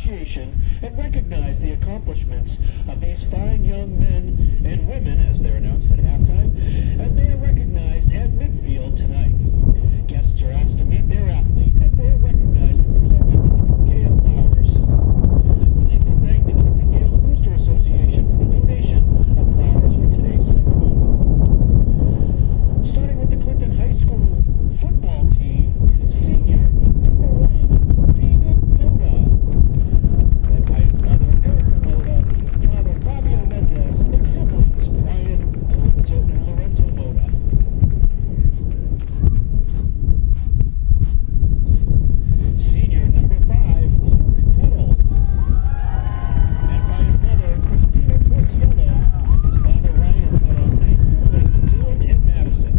appreciation and recognize the accomplishments of these fine young men and women, as they're announced at halftime, as they are recognized at midfield tonight. Guests are asked to meet their athlete as they are recognized and presented with the bouquet of flowers. We'd like to thank the Clinton Gales Booster Association for the donation of flowers for today's ceremony. Starting with the Clinton High School football team, senior number 1, David Moda, led by his mother, Erica Moda, father, Fabio Mendez, and siblings, Brian, Alonzo, and Lorenzo Moda. Senior number 5, Luke Tuttle, led by his mother, Christina Porciello, his father, Ryan Tuttle, and his siblings, Dylan and Madison.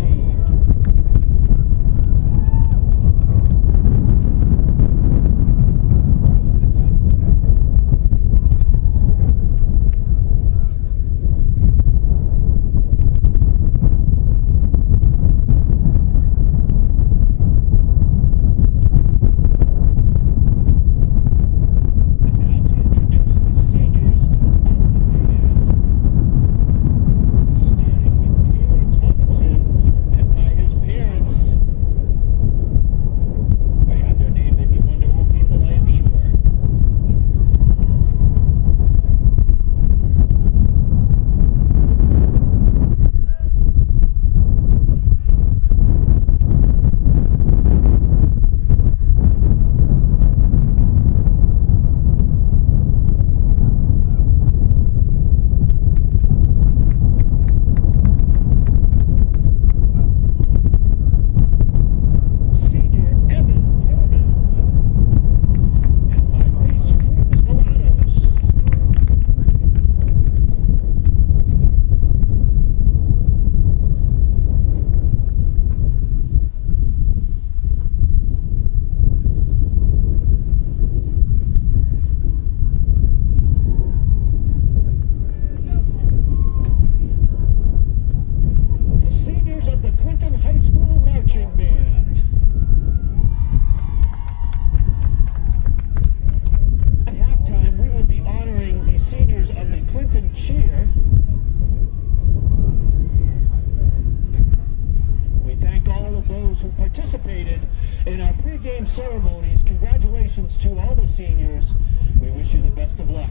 team. Of the Clinton High School Marching Band. At halftime, we will be honoring the seniors of the Clinton Cheer. We thank all of those who participated in our pregame ceremonies. Congratulations to all the seniors. We wish you the best of luck.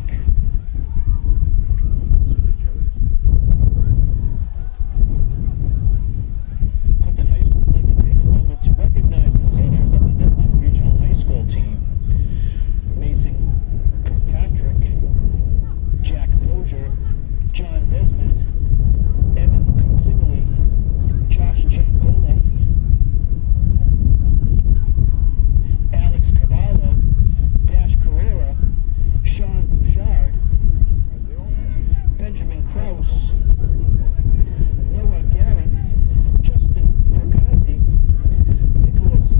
To recognize the seniors of the Nipmuc Regional High School team. Mason Kirkpatrick, Jack Dozier, John Desmond, Evan Consigli, Josh Changola, Alex Cavallo, Dash Carrera, Sean Bouchard, Benjamin Krause, Noah Garrett, Justin Furcati, Nicholas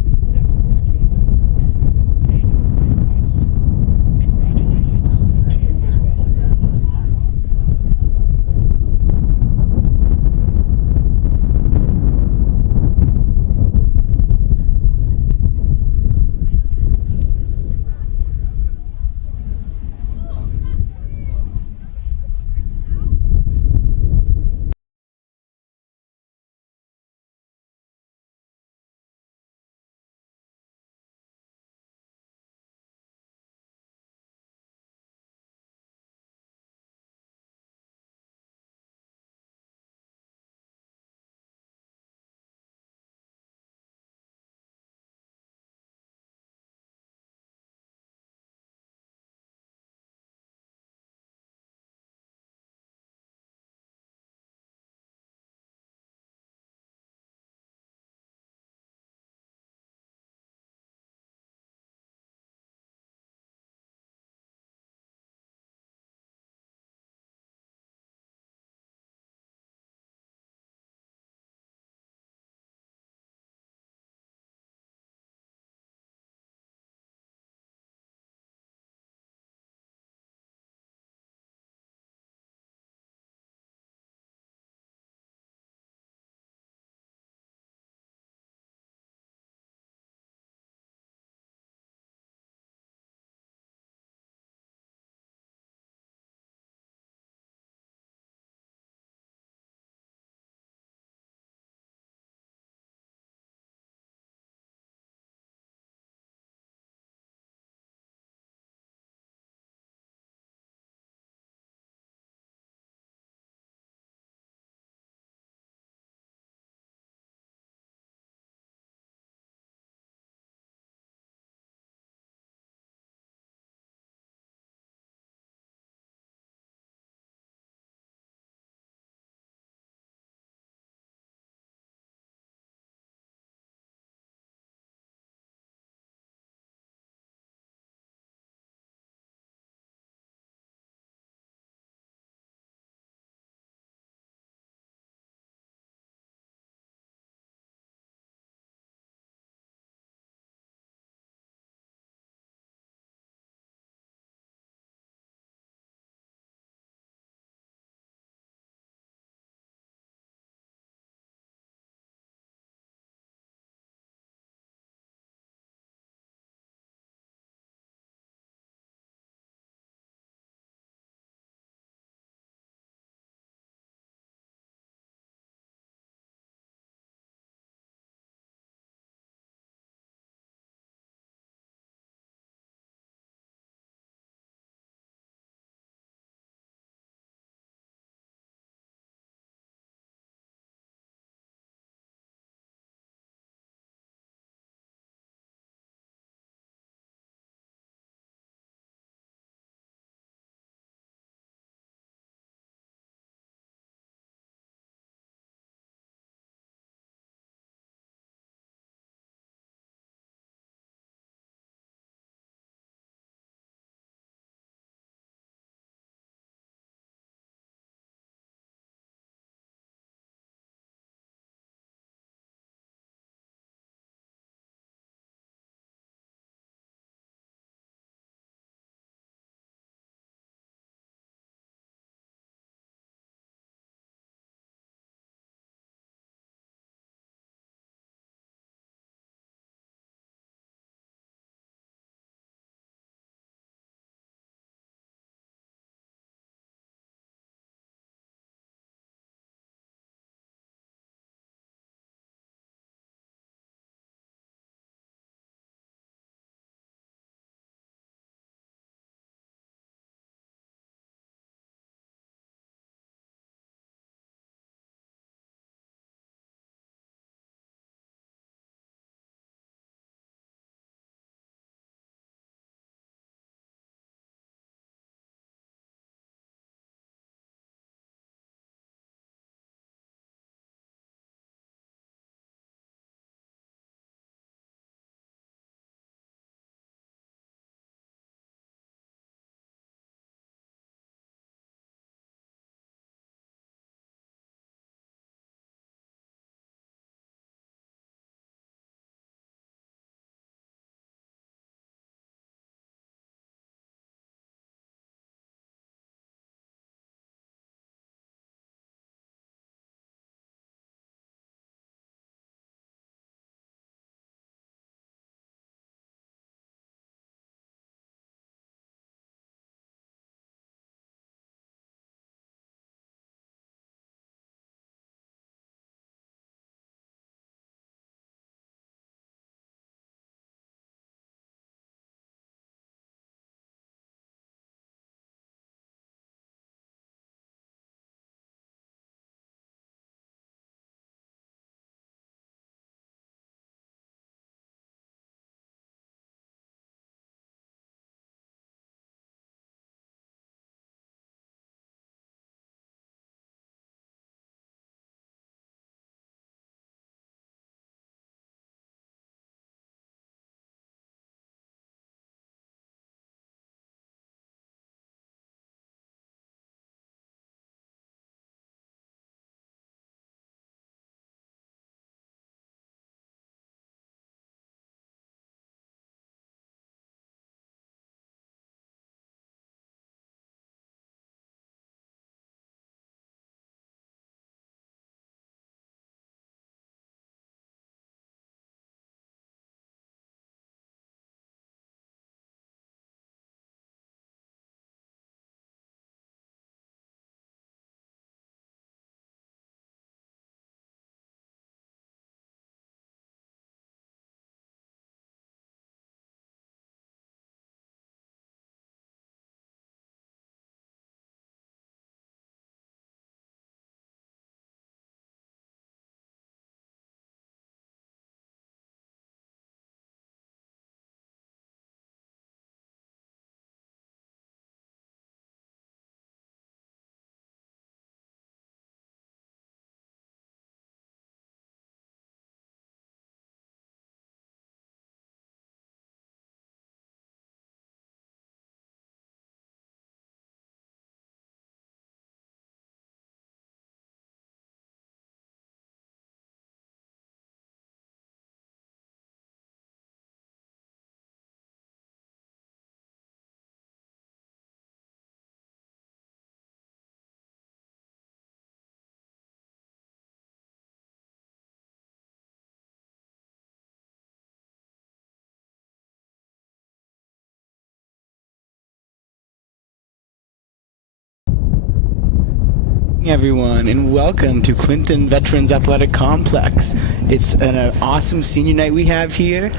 Everyone, and welcome to Clinton Veterans Athletic Complex. It's an awesome senior night we have here.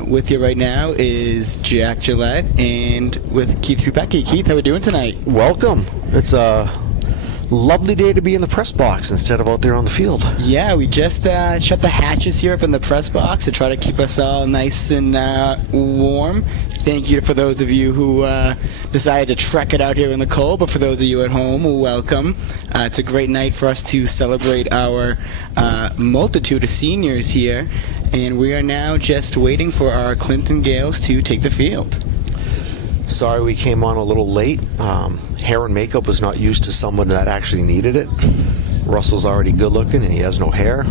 With you right now is Jack Gillette and with Keith Rupecki. Keith, how are we doing tonight? Welcome. It's a lovely day to be in the press box instead of out there on the field. Yeah, we just shut the hatches here up in the press box to try to keep us all nice and warm. Thank you for those of you who decided to trek it out here in the cold, but for those of you at home, welcome. It's a great night for us to celebrate our multitude of seniors here, and we are now just waiting for our Clinton Gales to take the field. Sorry we came on a little late. Hair and makeup was not used to someone that actually needed it. Russell's already good looking and he has no hair.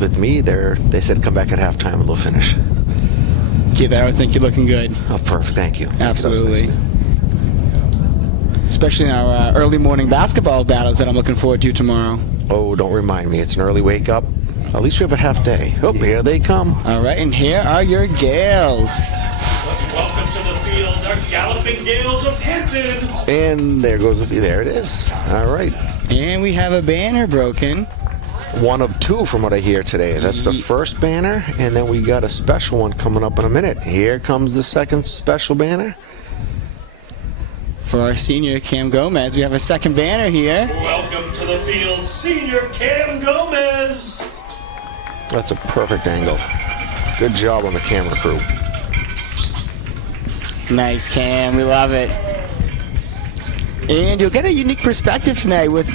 With me, they said come back at halftime and they'll finish. Keith, I always think you're looking good. Oh, perfect. Thank you. Absolutely. Especially in our early morning basketball battles that I'm looking forward to tomorrow. Oh, don't remind me. It's an early wake up. At least we have a half day. Oh, here they come. All right, and here are your Gales. Welcome to the field, our galloping Gales of Canton. And there it is. All right. And we have a banner broken. One of two from what I hear today. That's the first banner, and then we got a special one coming up in a minute. Here comes the second special banner. For our senior Cam Gomez, we have a second banner here. Welcome to the field, senior Cam Gomez. That's a perfect angle. Good job on the camera crew. Nice, Cam. We love it. And you'll get a unique perspective tonight with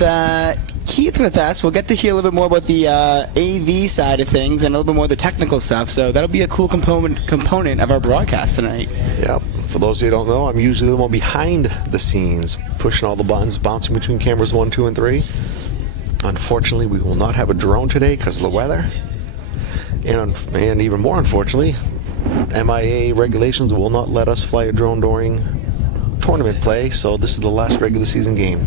Keith with us. We'll get to hear a little bit more about the AV side of things and a little bit more of the technical stuff. So that'll be a cool component of our broadcast tonight. Yep. For those of you who don't know, I'm usually the one behind the scenes, pushing all the buttons, bouncing between cameras 1, 2, and 3. Unfortunately, we will not have a drone today because of the weather. And even more unfortunately, MIA regulations will not let us fly a drone during tournament play, so this is the last regular season game.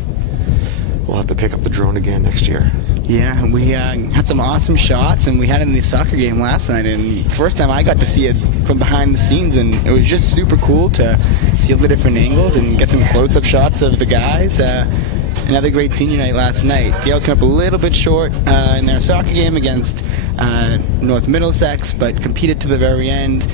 We'll have to pick up the drone again next year. Yeah, we had some awesome shots, and we had it in the soccer game last night, and first time I got to see it from behind the scenes, and it was just super cool to see all the different angles and get some close-up shots of the guys. Another great senior night last night. Gales came up a little bit short in their soccer game against North Middlesex, but competed to the very end.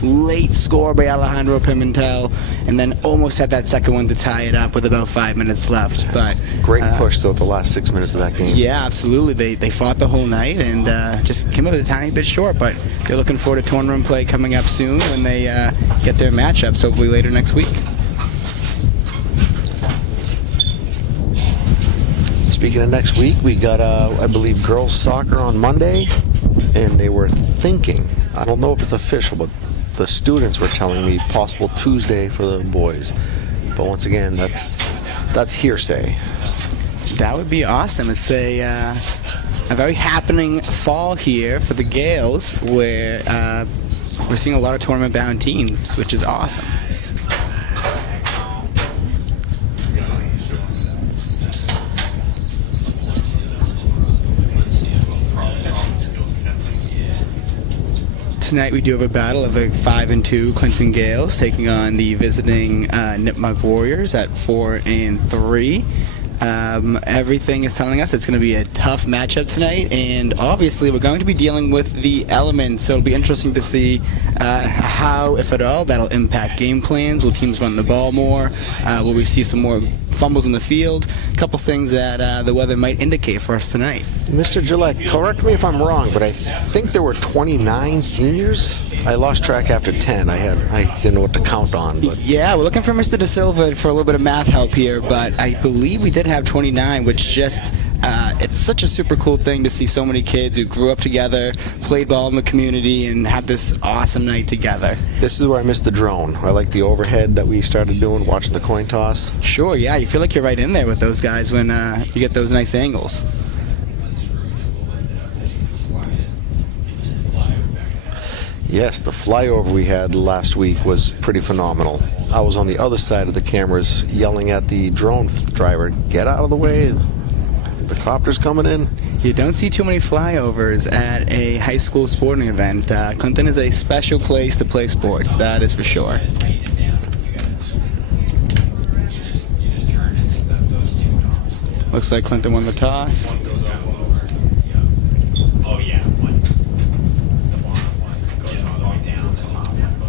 Late score by Alejandro Pimentel, and then almost had that second one to tie it up with about 5 minutes left. But great push though at the last 6 minutes of that game. Yeah, absolutely. They fought the whole night and just came up a tiny bit short. But they're looking forward to tournament play coming up soon when they get their matchups, hopefully later next week. Speaking of next week, we got, I believe, girls soccer on Monday, and they were thinking, I don't know if it's official, but the students were telling me possible Tuesday for the boys. But once again, that's hearsay. That would be awesome. It's a very happening fall here for the Gales, where we're seeing a lot of tournament-bound teams, which is awesome. Tonight we do have a battle of the 5-2 Clinton Gales taking on the visiting Nipmuc Warriors at 4-3. Everything is telling us it's going to be a tough matchup tonight, and obviously we're going to be dealing with the elements, so it'll be interesting to see how, if at all, that'll impact game plans. Will teams run the ball more? Will we see some more fumbles in the field? A couple things that the weather might indicate for us tonight. Mr. Gillette, correct me if I'm wrong, but I think there were 29 seniors. I lost track after 10. I didn't know what to count on. But yeah, we're looking for Mr. De Silva for a little bit of math help here, but I believe we did have 29, which just it's such a super cool thing to see so many kids who grew up together, played ball in the community, and had this awesome night together. This is where I missed the drone. I like the overhead that we started doing, watching the coin toss. Sure, yeah, you feel like you're right in there with those guys when you get those nice angles. Yes, the flyover we had last week was pretty phenomenal. I was on the other side of the cameras yelling at the drone driver, get out of the way, the copter's coming in. You don't see too many flyovers at a high school sporting event. Clinton is a special place to play sports, that is for sure. Looks like Clinton won the toss.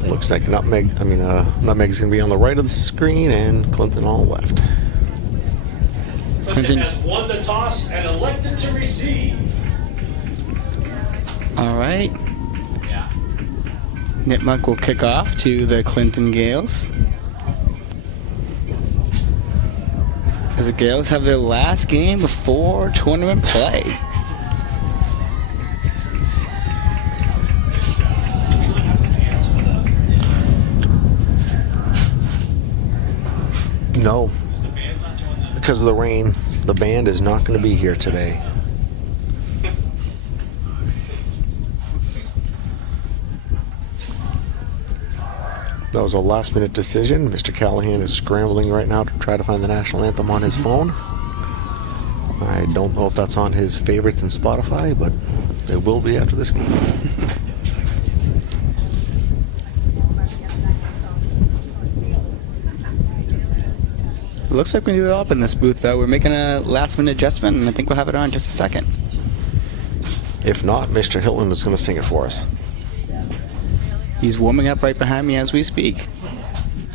Looks like Nutmeg's going to be on the right of the screen and Clinton on the left. Clinton has won the toss and elected to receive. All right. Nipmuc will kick off to the Clinton Gales. As the Gales have their last game before tournament play. No, because of the rain, the band is not going to be here today. That was a last-minute decision. Mr. Callahan is scrambling right now to try to find the national anthem on his phone. I don't know if that's on his favorites in Spotify, but it will be after this game. Looks like we do it all up in this booth, though. We're making a last-minute adjustment, and I think we'll have it on in just a second. If not, Mr. Hilton is going to sing it for us. He's warming up right behind me as we speak.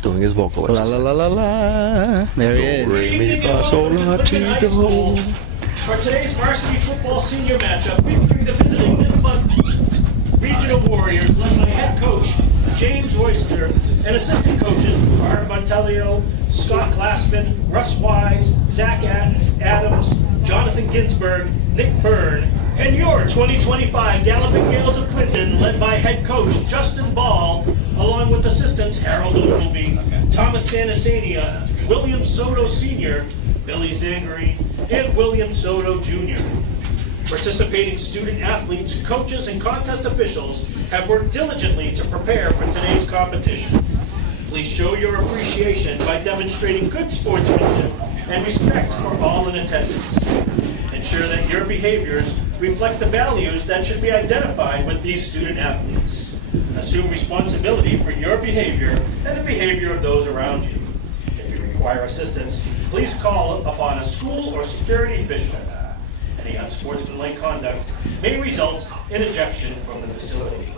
Doing his vocal La la exercise. la la la. There he is. Re, mi, fa, sol, la, ti, do. For today's varsity football senior matchup, featuring the visiting Nipmuc Regional Warriors, led by head coach James Oyster and assistant coaches Barb Montelio, Scott Glassman, Russ Wise, Zach Adams, Jonathan Ginsberg, Nick Byrne, and your 2025 Galloping Gales of Clinton, led by head coach Justin Ball, along with assistants Harold Ogilvie, Thomas Sanasania, William Soto Sr., Billy Zangari, and William Soto Jr. Participating student athletes, coaches, and contest officials have worked diligently to prepare for today's competition. Please show your appreciation by demonstrating good sportsmanship and respect for all in attendance. Ensure that your behaviors reflect the values that should be identified with these student athletes. Assume responsibility for your behavior and the behavior of those around you. If you require assistance, please call upon a school or security official. Any unsportsmanlike conduct may result in ejection from the facility.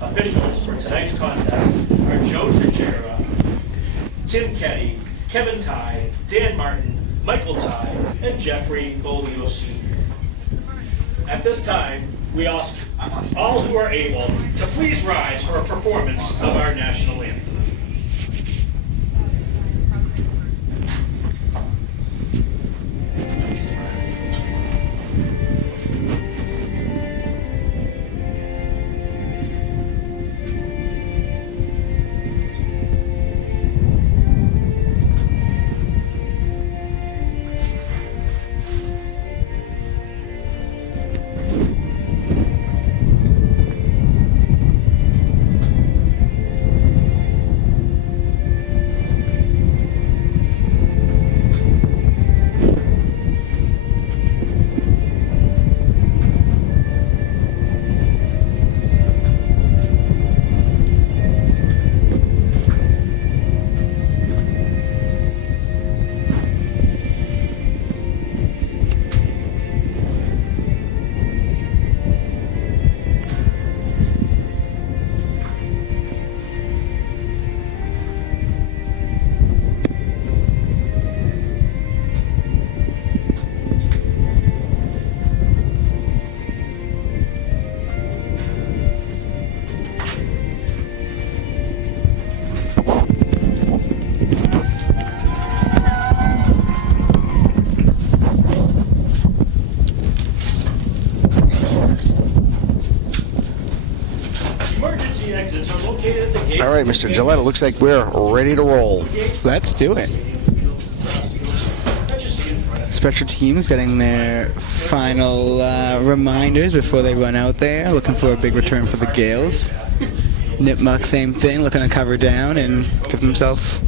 Officials for tonight's contest are Joe Teixeira, Tim Ketty, Kevin Ty, Dan Martin, Michael Ty, and Jeffrey Bolio Sr. At this time, we ask all who are able to please rise for a performance of our national anthem. All right, Mr. Gillette, it looks like we're ready to roll. Let's do it. Special teams getting their final reminders before they run out there, looking for a big return for the Gales. Nipmuc, same thing, looking to cover down and give himself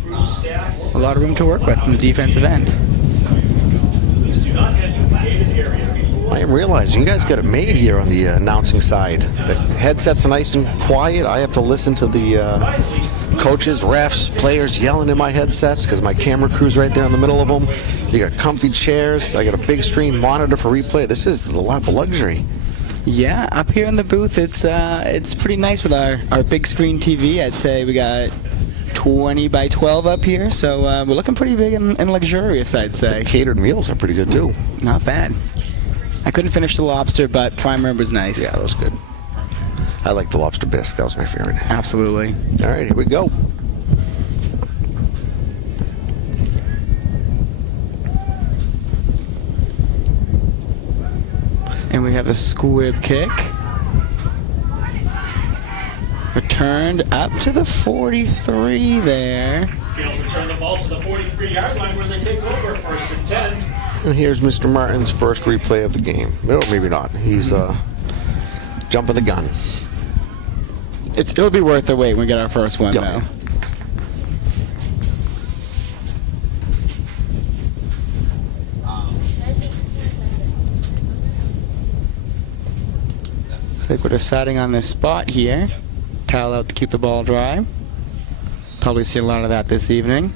a lot of room to work with in the defensive end. I am realizing you guys got it made here on the announcing side. The headset's nice and quiet. I have to listen to the coaches, refs, players yelling in my headsets because my camera crew's right there in the middle of them. You got comfy chairs. I got a big screen monitor for replay. This is the lap of luxury. Yeah, up here in the booth, it's pretty nice with our big screen TV. I'd say we got 20 by 12 up here, so we're looking pretty big and luxurious, I'd say. The catered meals are pretty good too. Not bad. I couldn't finish the lobster, but prime rib was nice. Yeah, that was good. I like the lobster bisque. That was my favorite. Absolutely. All right, here we go. And we have a squib kick. Returned up to the 43 there. He'll return the ball to the 43-yard line where they take over 1st and 10. And here's Mr. Martin's first replay of the game. Or maybe not. He's jumping the gun. It'll be worth the wait when we get our first one, Yep. though. Looks like we're deciding on this spot here. Towel out to keep the ball dry. Probably see a lot of that this evening.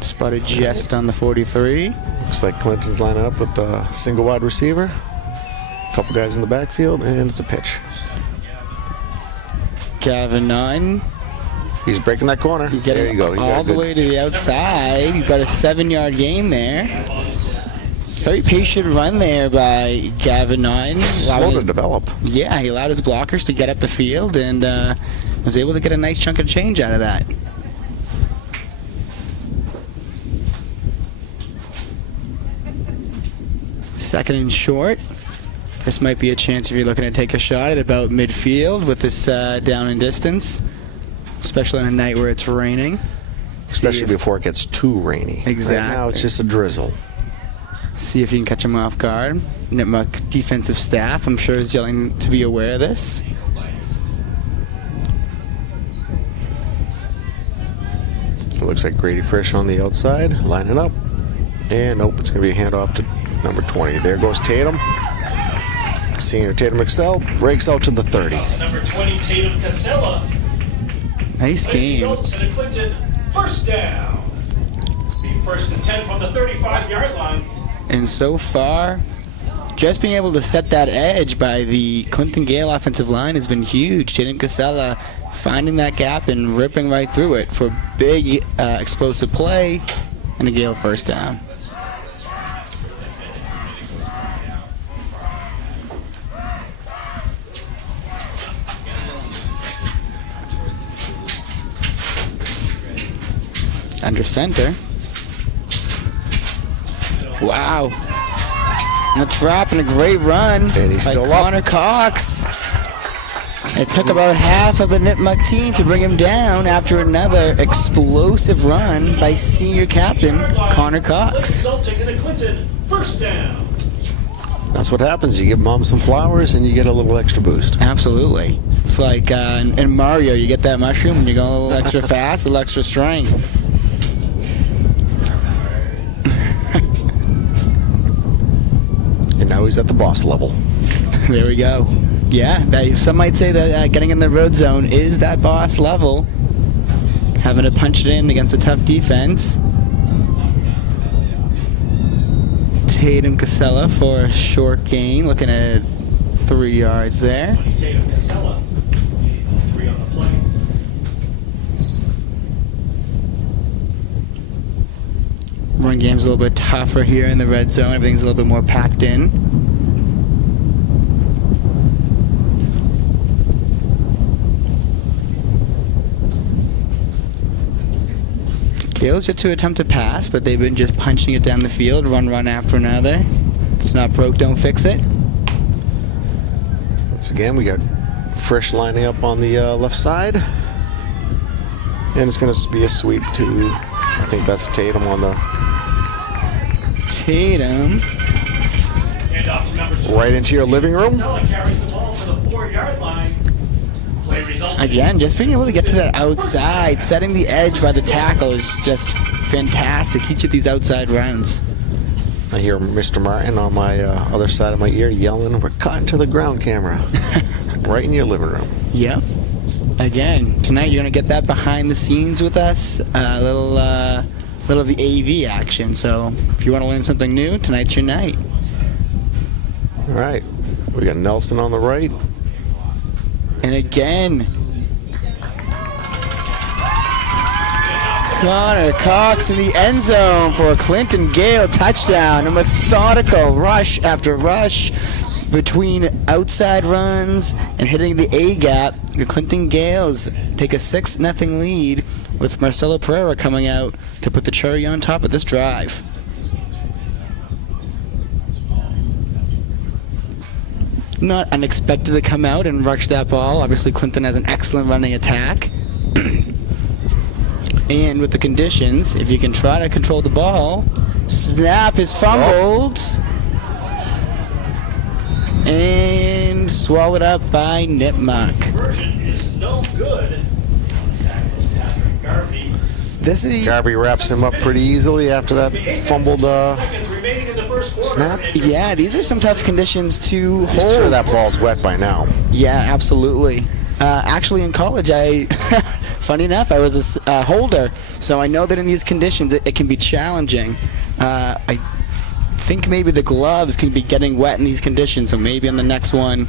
Spotted just on the 43. Looks like Clinton's lining up with the single wide receiver. A couple guys in the backfield, and it's a pitch. Gavin Nunn. He's breaking that corner. There you go. You got All a the good- way to the outside. You've got a 7-yard gain there. Very patient run there by Gavin Nunn. Slow to develop. Yeah, he allowed his blockers to get up the field and was able to get a nice chunk of change out of that. Second and short. This might be a chance if you're looking to take a shot at about midfield with this down and distance, especially on a night where it's raining. Especially before it gets too rainy. Exactly. Right now it's just a drizzle. See if you can catch him off guard. Nipmuc defensive staff, I'm sure, is yelling to be aware of this. It looks like Grady Frisch on the outside, lining up. And nope, it's going to be a handoff to number 20. There goes Tatum. Senior Tatum Excel breaks out to the 30. Number 20, Tatum Casella. Nice game. Results in a Clinton first down. Be 1st and 10 from the 35-yard line. And so far, just being able to set that edge by the Clinton Gale offensive line has been huge. Tatum Casella finding that gap and ripping right through it for big explosive play and a Gale first down. Under center. Wow. And a trap and a great run And he's by still up. Connor Cox. It took about half of the Nipmuc team to bring him down after another explosive run by senior captain Connor Cox. Resulting in a Clinton first down. That's what happens. You give mom some flowers and you get a little extra boost. Absolutely. It's like in Mario, you get that mushroom and you go a little extra fast, a little extra strength. And now he's at the boss level. There we go. Yeah, some might say that getting in the road zone is that boss level. Having to punch it in against a tough defense. Tatum Casella for a short gain, looking at 3 yards there. Tatum Casella. 3 on the play. Run game's a little bit tougher here in the red zone. Everything's a little bit more packed in. Gale's yet to attempt to pass, but they've been just punching it down the field, run after another. If it's not broke, don't fix it. Once again, we got Frisch lining up on the left side. And it's going to be a sweep to, I think that's Tatum on the Tatum. And off to number 2. right into your living room. Casella carries the ball to the 4-yard line. Play resulting. Again, just being able to get to that outside, setting the edge by the tackle is just fantastic. Each of these outside runs. I hear Mr. Martin on my other side of my ear yelling, "We're cutting to the ground camera." Right in your living room. Yep. Again, tonight you're going to get that behind the scenes with us. A little little of the AV action. So if you want to learn something new, tonight's your night. All right. We got Nelson on the right. And again, Connor Cox in the end zone for a Clinton Gale touchdown. A methodical rush after rush between outside runs and hitting the A gap. The Clinton Gales take a 6-0 lead with Marcelo Pereira coming out to put the cherry on top of this drive. Not unexpected to come out and rush that ball. Obviously, Clinton has an excellent running attack. And with the conditions, if you can try to control the ball, snap is fumbled. And swallowed up by Nipmuc. Version is no good. Garvey wraps him up pretty easily after that fumbled snap. Yeah, these are some tough conditions to hold. Sure, that ball's wet by now. Yeah, absolutely. Actually, in college, funny enough, I was a holder, so I know that in these conditions it can be challenging. I think maybe the gloves can be getting wet in these conditions, so maybe on the next one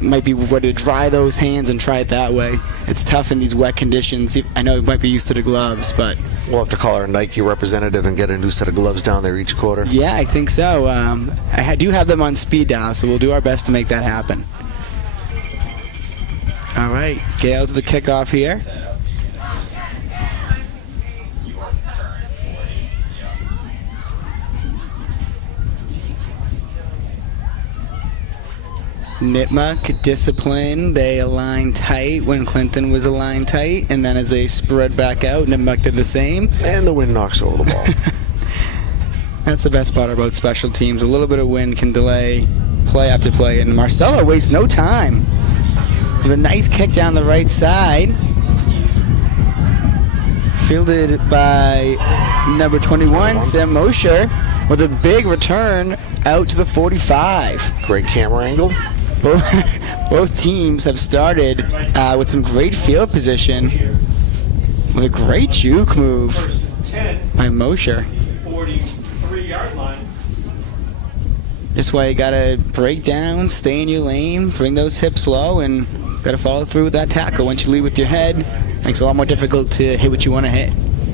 might be where to dry those hands and try it that way. It's tough in these wet conditions. I know you might be used to the gloves, but we'll have to call our Nike representative and get a new set of gloves down there each quarter. Yeah, I think so. I do have them on speed dial, so we'll do our best to make that happen. All right, Gales the kickoff here. Nipmuc, discipline. They align tight when Clinton was aligned tight, and then as they spread back out, Nipmuc did the same. And the wind knocks over the ball. That's the best part about special teams. A little bit of wind can delay play after play, and Marcelo wastes no time with a nice kick down the right side. Fielded by number 21, Sam Mosher, with a big return out to the 45. Great camera angle. Both teams have started with some great field position with a great juke move by Mosher. 43-yard line. This way you gotta break down, stay in your lane, bring those hips low, and gotta follow through with that tackle. Once you lead with your head, makes it a lot more difficult to hit what you want to hit.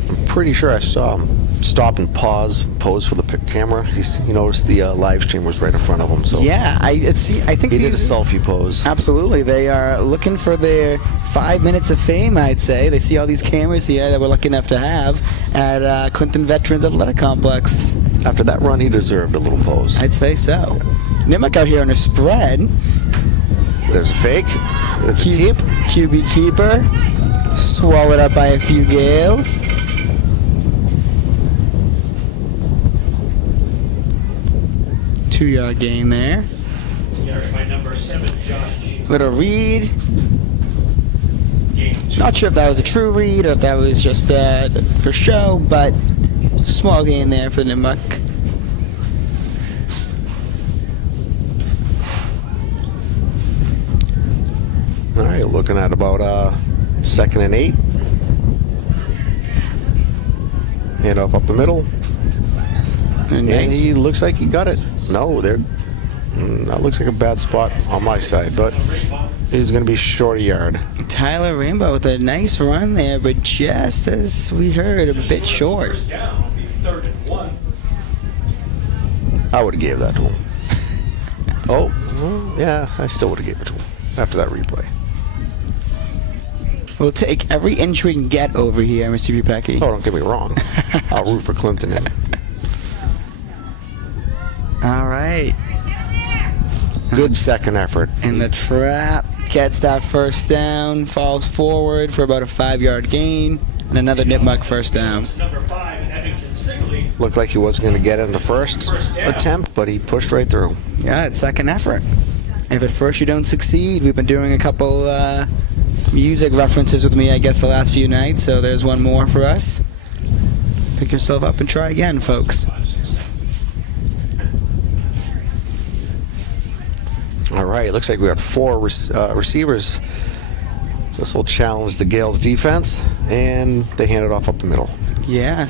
I'm pretty sure I saw him stop and pose for the camera. He noticed the live stream was right in front of him. So yeah, I think he did a selfie pose. Absolutely, they are looking for their 5 minutes of fame. I'd say they see all these cameras here that we're lucky enough to have at Clinton Veterans Athletic Complex. After that run, he deserved a little pose. I'd say so. Nipmuc out here on a spread. There's a fake. It's a keep. QB keeper. Swallowed up by a few Gales. Two-yard gain there. By number 7, Josh G. Little read. Not sure if that was a true read or if that was just for show, but small gain there for Nipmuc. All right, looking at about 2nd and 8. Hand off up the middle. And he looks like he got it. No, that looks like a bad spot on my side, but he's going to be short a yard. Tyler Rainbow with a nice run there, but just as we heard, a bit short. I would have gave that to him. Oh, yeah, I still would have gave it to him after that replay. We'll take every inch we can get over here, Mr. Pecky. Oh, don't get me wrong. I'll root for Clinton. All right. Good second effort. And the trap gets that first down, falls forward for about a 5-yard gain, and another Nipmuc first down. Looked like he wasn't going to get it in the first attempt, but he pushed right through. Yeah, it's second effort. If at first you don't succeed, we've been doing a couple music references with me, I guess, the last few nights, so there's one more for us. Pick yourself up and try again, folks. All right, looks like we got 4 receivers. This will challenge the Gales defense, and they hand it off up the middle. Yeah,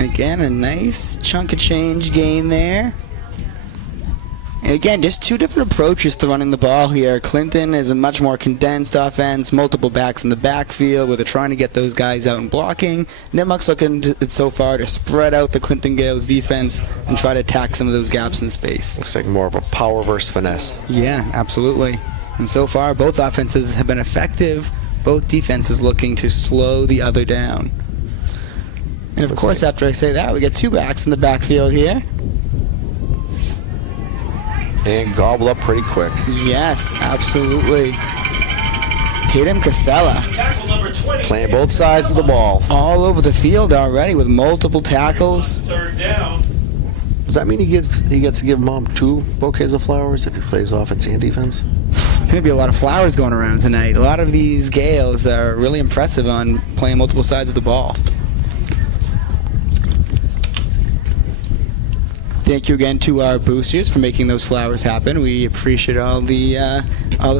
Again, a nice chunk of change gain there. And again, just two different approaches to running the ball here. Clinton is a much more condensed offense, multiple backs in the backfield where they're trying to get those guys out and blocking. Nipmuc's looking so far to spread out the Clinton Gales defense and try to attack some of those gaps in space. Looks like more of a power versus finesse. Yeah, absolutely. And so far, both offenses have been effective. Both defenses looking to slow the other down. And of course, after I say that, we get two backs in the backfield here. And gobble up pretty quick. Yes, absolutely. Tatum Casella Playing both sides of the ball. all over the field already with multiple tackles. Third down. Does that mean he gets to give Mom 2 bouquets of flowers if he plays offense and defense? There's going to be a lot of flowers going around tonight. A lot of these Gales are really impressive on playing multiple sides of the ball. Thank you again to our boosters for making those flowers happen. We appreciate all the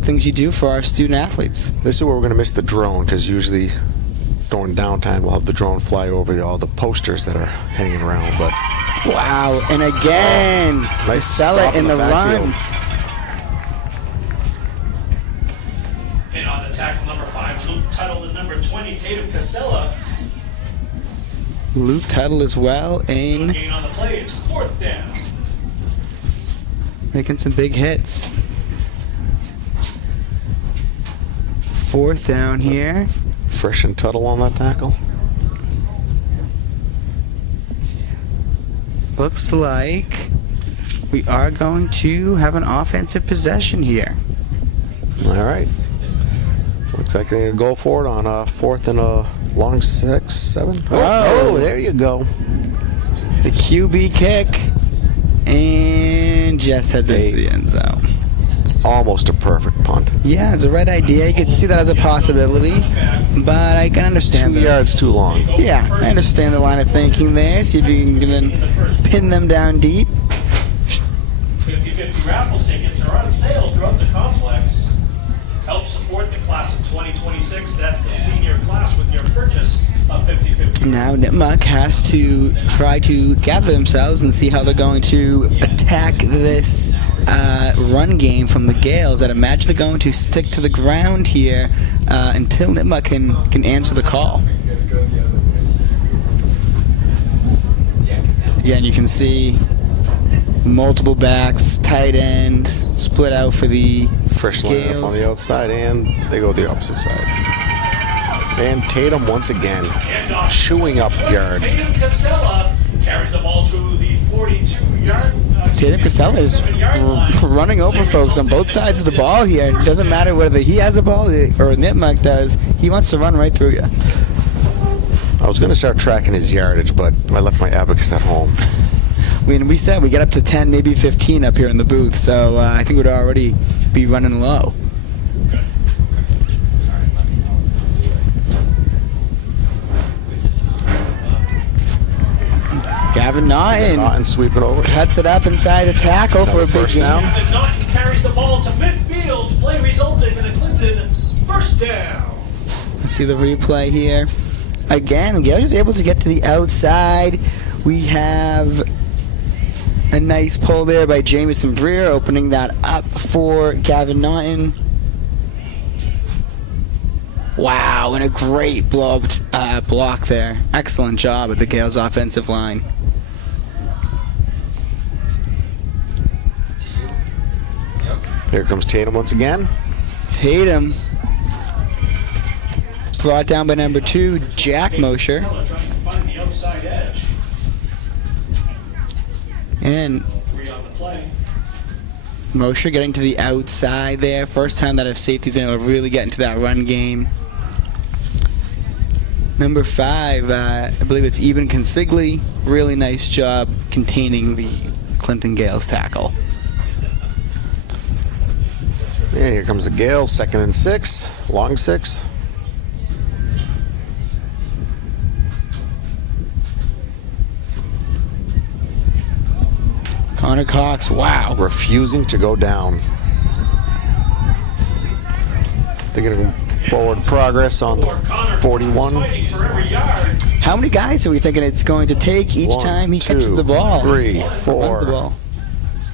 things you do for our student athletes. This is where we're going to miss the drone, because usually during downtime we'll have the drone fly over all the posters that are hanging around. But Wow, and again, nice Casella stop in the backfield. run. And on the tackle, number 5, Luke Tuttle, and number 20, Tatum Casella. Luke Tuttle as well, and Gain on the play, it's 4th down. making some big hits. 4th down here. Frisch and Tuttle on that tackle. Looks like we are going to have an offensive possession here. All right. Looks like they're going to go for it on a 4th and a long 6, 7. Oh, there you go. The QB kick, and just heads into the end zone. Almost a perfect punt. Yeah, it's a right idea. You can see that as a possibility, but I can understand 2 that. yards too long. Yeah, I understand the line of thinking there. See if you can get in, pin them down deep. 50-50 raffle tickets are on sale throughout the complex. Help support the class of 2026. That's the senior class with your purchase of 50-50. Now Nipmuc has to try to gather themselves and see how they're going to attack this run game from the Gales. I'd imagine they're going to stick to the ground here until Nipmuc can answer the call. Again, you can see multiple backs, tight ends, split out for the Frisch line up on the Gales. outside, and they go the opposite side. And Tatum once again chewing up yards. Tatum Casella carries the ball to the 42-yard. Tatum Casella is running over folks on both sides of the ball here. It doesn't matter whether he has the ball or Nipmuc does. He wants to run right through you. I was going to start tracking his yardage, but I left my abacus at home. I mean, we said we get up to 10, maybe 15 up here in the booth, so I think we'd already be running low. Gavin Naughton And sweep it over. cuts it up inside the tackle for a big First gain. down. And Naughton carries the ball to midfield. Play resulting in a Clinton first down. Let's see the replay here. Again, Gale is able to get to the outside. We have a nice pull there by Jamison Breer, opening that up for Gavin Naughton. Wow, and a great block there. Excellent job at the Gales offensive line. Here comes Tatum once again. Tatum brought down by number 2, Jack Mosher. Casella trying to find the outside edge. And 3 on the play. Mosher getting to the outside there. First time that a safety's been able to really get into that run game. Number 5, I believe it's Eben Consigli. Really nice job containing the Clinton Gales tackle. And here comes the Gales, 2nd and 6, long 6. Connor Cox, wow. Refusing to go down. They're going to forward progress on the Connor 41. fighting for every yard. How many guys are we thinking it's going to take each time he catches the ball? 3, Runs the 4, ball?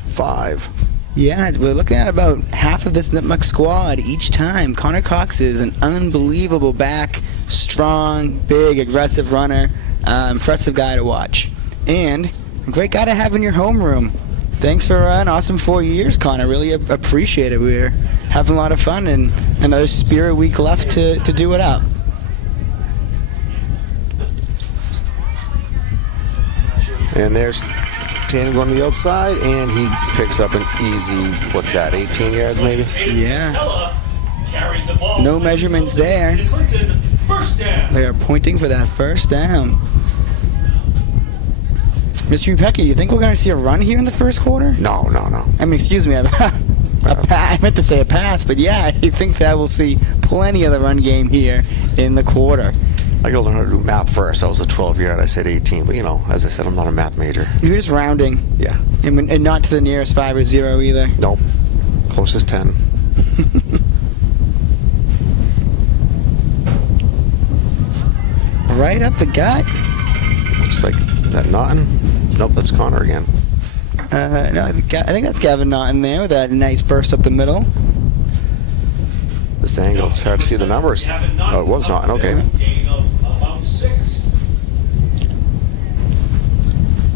5. Yeah, we're looking at about half of this Nipmuc squad each time. Connor Cox is an unbelievable back, strong, big, aggressive runner, impressive guy to watch, and a great guy to have in your homeroom. Thanks for an awesome 4 years, Connor. Really appreciate it. We're having a lot of fun, and another Spirit Week left to do it up. And there's Tatum going to the outside, and he picks up an easy, what's that, 18 yards maybe? Yeah. Carries the ball. No measurements there. Clinton, first down. They are pointing for that first down. Mr. Pecky, do you think we're going to see a run here in the first quarter? No. I mean, excuse me, I meant to say a pass, but yeah, I think that we'll see plenty of the run game here in the quarter. I gotta learn how to do math first. That was a 12-yard. I said 18, but as I said, I'm not a math major. You're just rounding. Yeah. And not to the nearest 5 or 0 either. Nope. Closest 10. Right up the gut. Looks like, is that Naughton? Nope, that's Connor again. No, I think that's Gavin Naughton there with that nice burst up the middle. This angle, it's hard to see the numbers. Oh, it was Naughton, okay. Gain of about 6.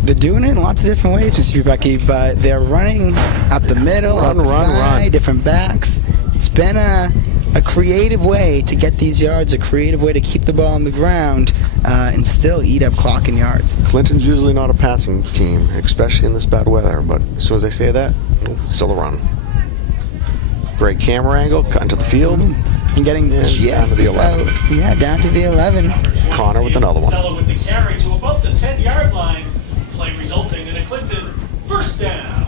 They're doing it in lots of different ways, Mr. Becky, but they're running up the middle, up the side, different backs. It's been a creative way to get these yards, a creative way to keep the ball on the ground and still eat up clock and yards. Clinton's usually not a passing team, especially in this bad weather, but as soon as they say that, it's still a run. Great camera angle, cutting to the field. And getting just down to the 11. Down to the 11. Connor with another one. With the carry to about the 10-yard line, play resulting in a Clinton first down.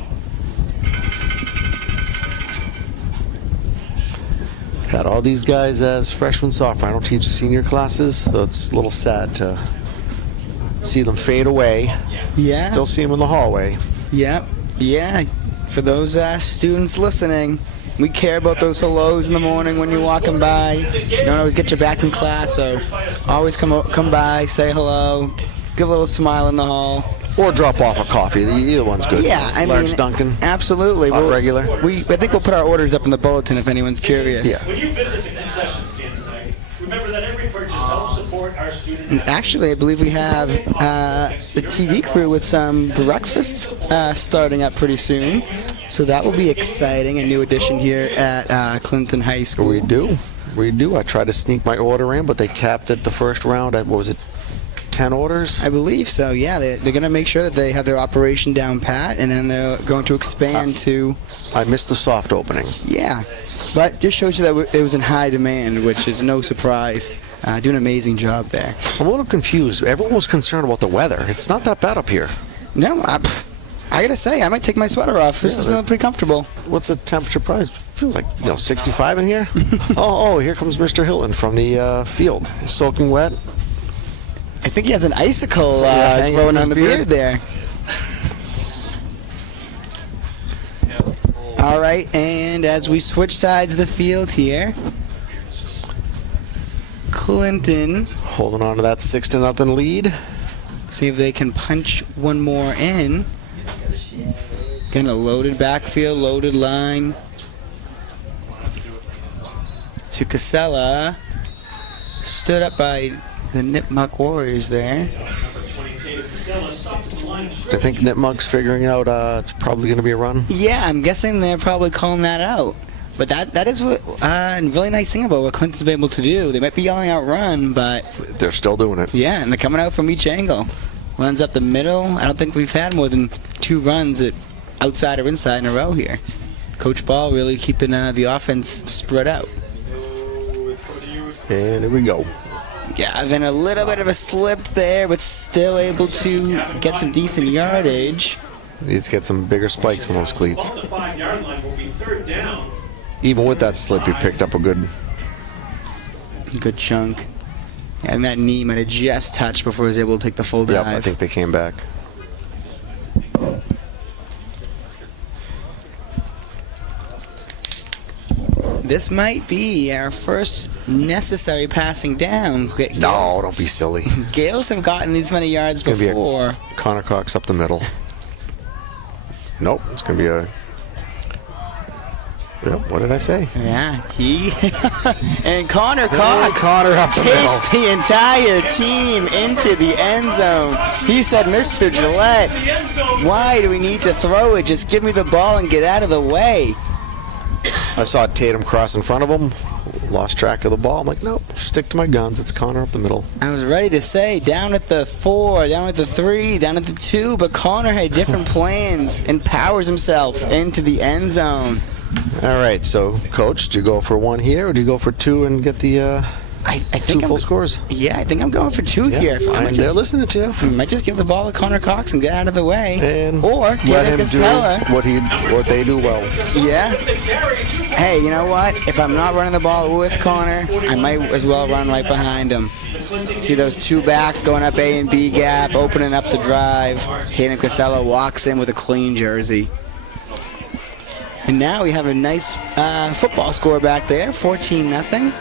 Had all these guys as freshmen, sophomore. I don't teach senior classes, so it's a little sad to see them fade away. Yeah. Still see them in the hallway. Yep. Yeah. For those students listening, we care about those hellos in the morning when you're walking by. You don't always get you back in class, so always come by, say hello, give a little smile in the hall. Or drop off a coffee. Either one's good. Yeah, I Large mean, Dunkin'. Absolutely. Hot regular. I think we'll put our orders up in the bulletin if anyone's curious. Yeah. When you visit the concession stand tonight, remember that every purchase helps support our student. And actually, I believe we have the TV crew with some breakfast starting up pretty soon. So that will be exciting, a new addition here at Clinton High School. We do. I tried to sneak my order in, but they capped it the first round at, 10 orders? I believe so, yeah. They're going to make sure that they have their operation down pat, and then they're going to expand to... I missed the soft opening. Yeah, but just shows you that it was in high demand, which is no surprise. Doing an amazing job there. I'm a little confused. Everyone was concerned about the weather. It's not that bad up here. No, I got to say, I might take my sweater off. This is feeling pretty comfortable. What's the temperature price? Feels like, 65 in here. oh, here comes Mr. Hilton from the field. Soaking wet. I think he has an icicle hanging growing from his on the beard there. All right, and as we switch sides of the field here, Clinton holding on to that 6-0 lead. See if they can punch one more in. Again, a loaded backfield, loaded line. To Casella. Stood up by the Nipmuc Warriors there. I think Nipmuc's figuring out it's probably going to be a run. Yeah, I'm guessing they're probably calling that out. But that is what a really nice thing about what Clinton's been able to do. They might be yelling out run, but... They're still doing it. Yeah, and they're coming out from each angle. Runs up the middle. I don't think we've had more than 2 runs at outside or inside in a row here. Coach Ball really keeping the offense spread out. And here we go. Gavin, a little bit of a slip there, but still able to get some decent yardage. Needs to get some bigger spikes on those cleats. On the 5-yard line will be third down. Even with that slip, he picked up a good chunk. And that knee might have just touched before he was able to take the full dive. Yep, I think they came back. this might be our first necessary passing down. No, don't be silly. Gales have gotten these many yards It's gonna before. be a Connor Cox up the middle. Nope, it's going to be a... Yep, what did I say? Yeah, and Connor Cox Connor up the middle. takes the entire team into the end zone. He said, Mr. Gillette, why do we need to throw it? Just give me the ball and get out of the way. I saw Tatum cross in front of him, lost track of the ball. I'm like, nope, stick to my guns. It's Connor up the middle. I was ready to say down at the 4, down at the 3, down at the 2, but Connor had different plans and powers himself into the end zone. All right, so, Coach, do you go for 1 here, or do you go for 2 and get the I 2 think full scores? Yeah, I think I'm going for 2 here. And they're listening to you. I might just give the ball to Connor Cox and get out of the way. And or let get him a Casella. do what they do well. Yeah. Hey, you know what? If I'm not running the ball with Connor, I might as well run right behind him. See those 2 backs going up A and B gap, opening up the drive. Hayden Casella walks in with a clean jersey. And now we have a nice football score back there, 14-0.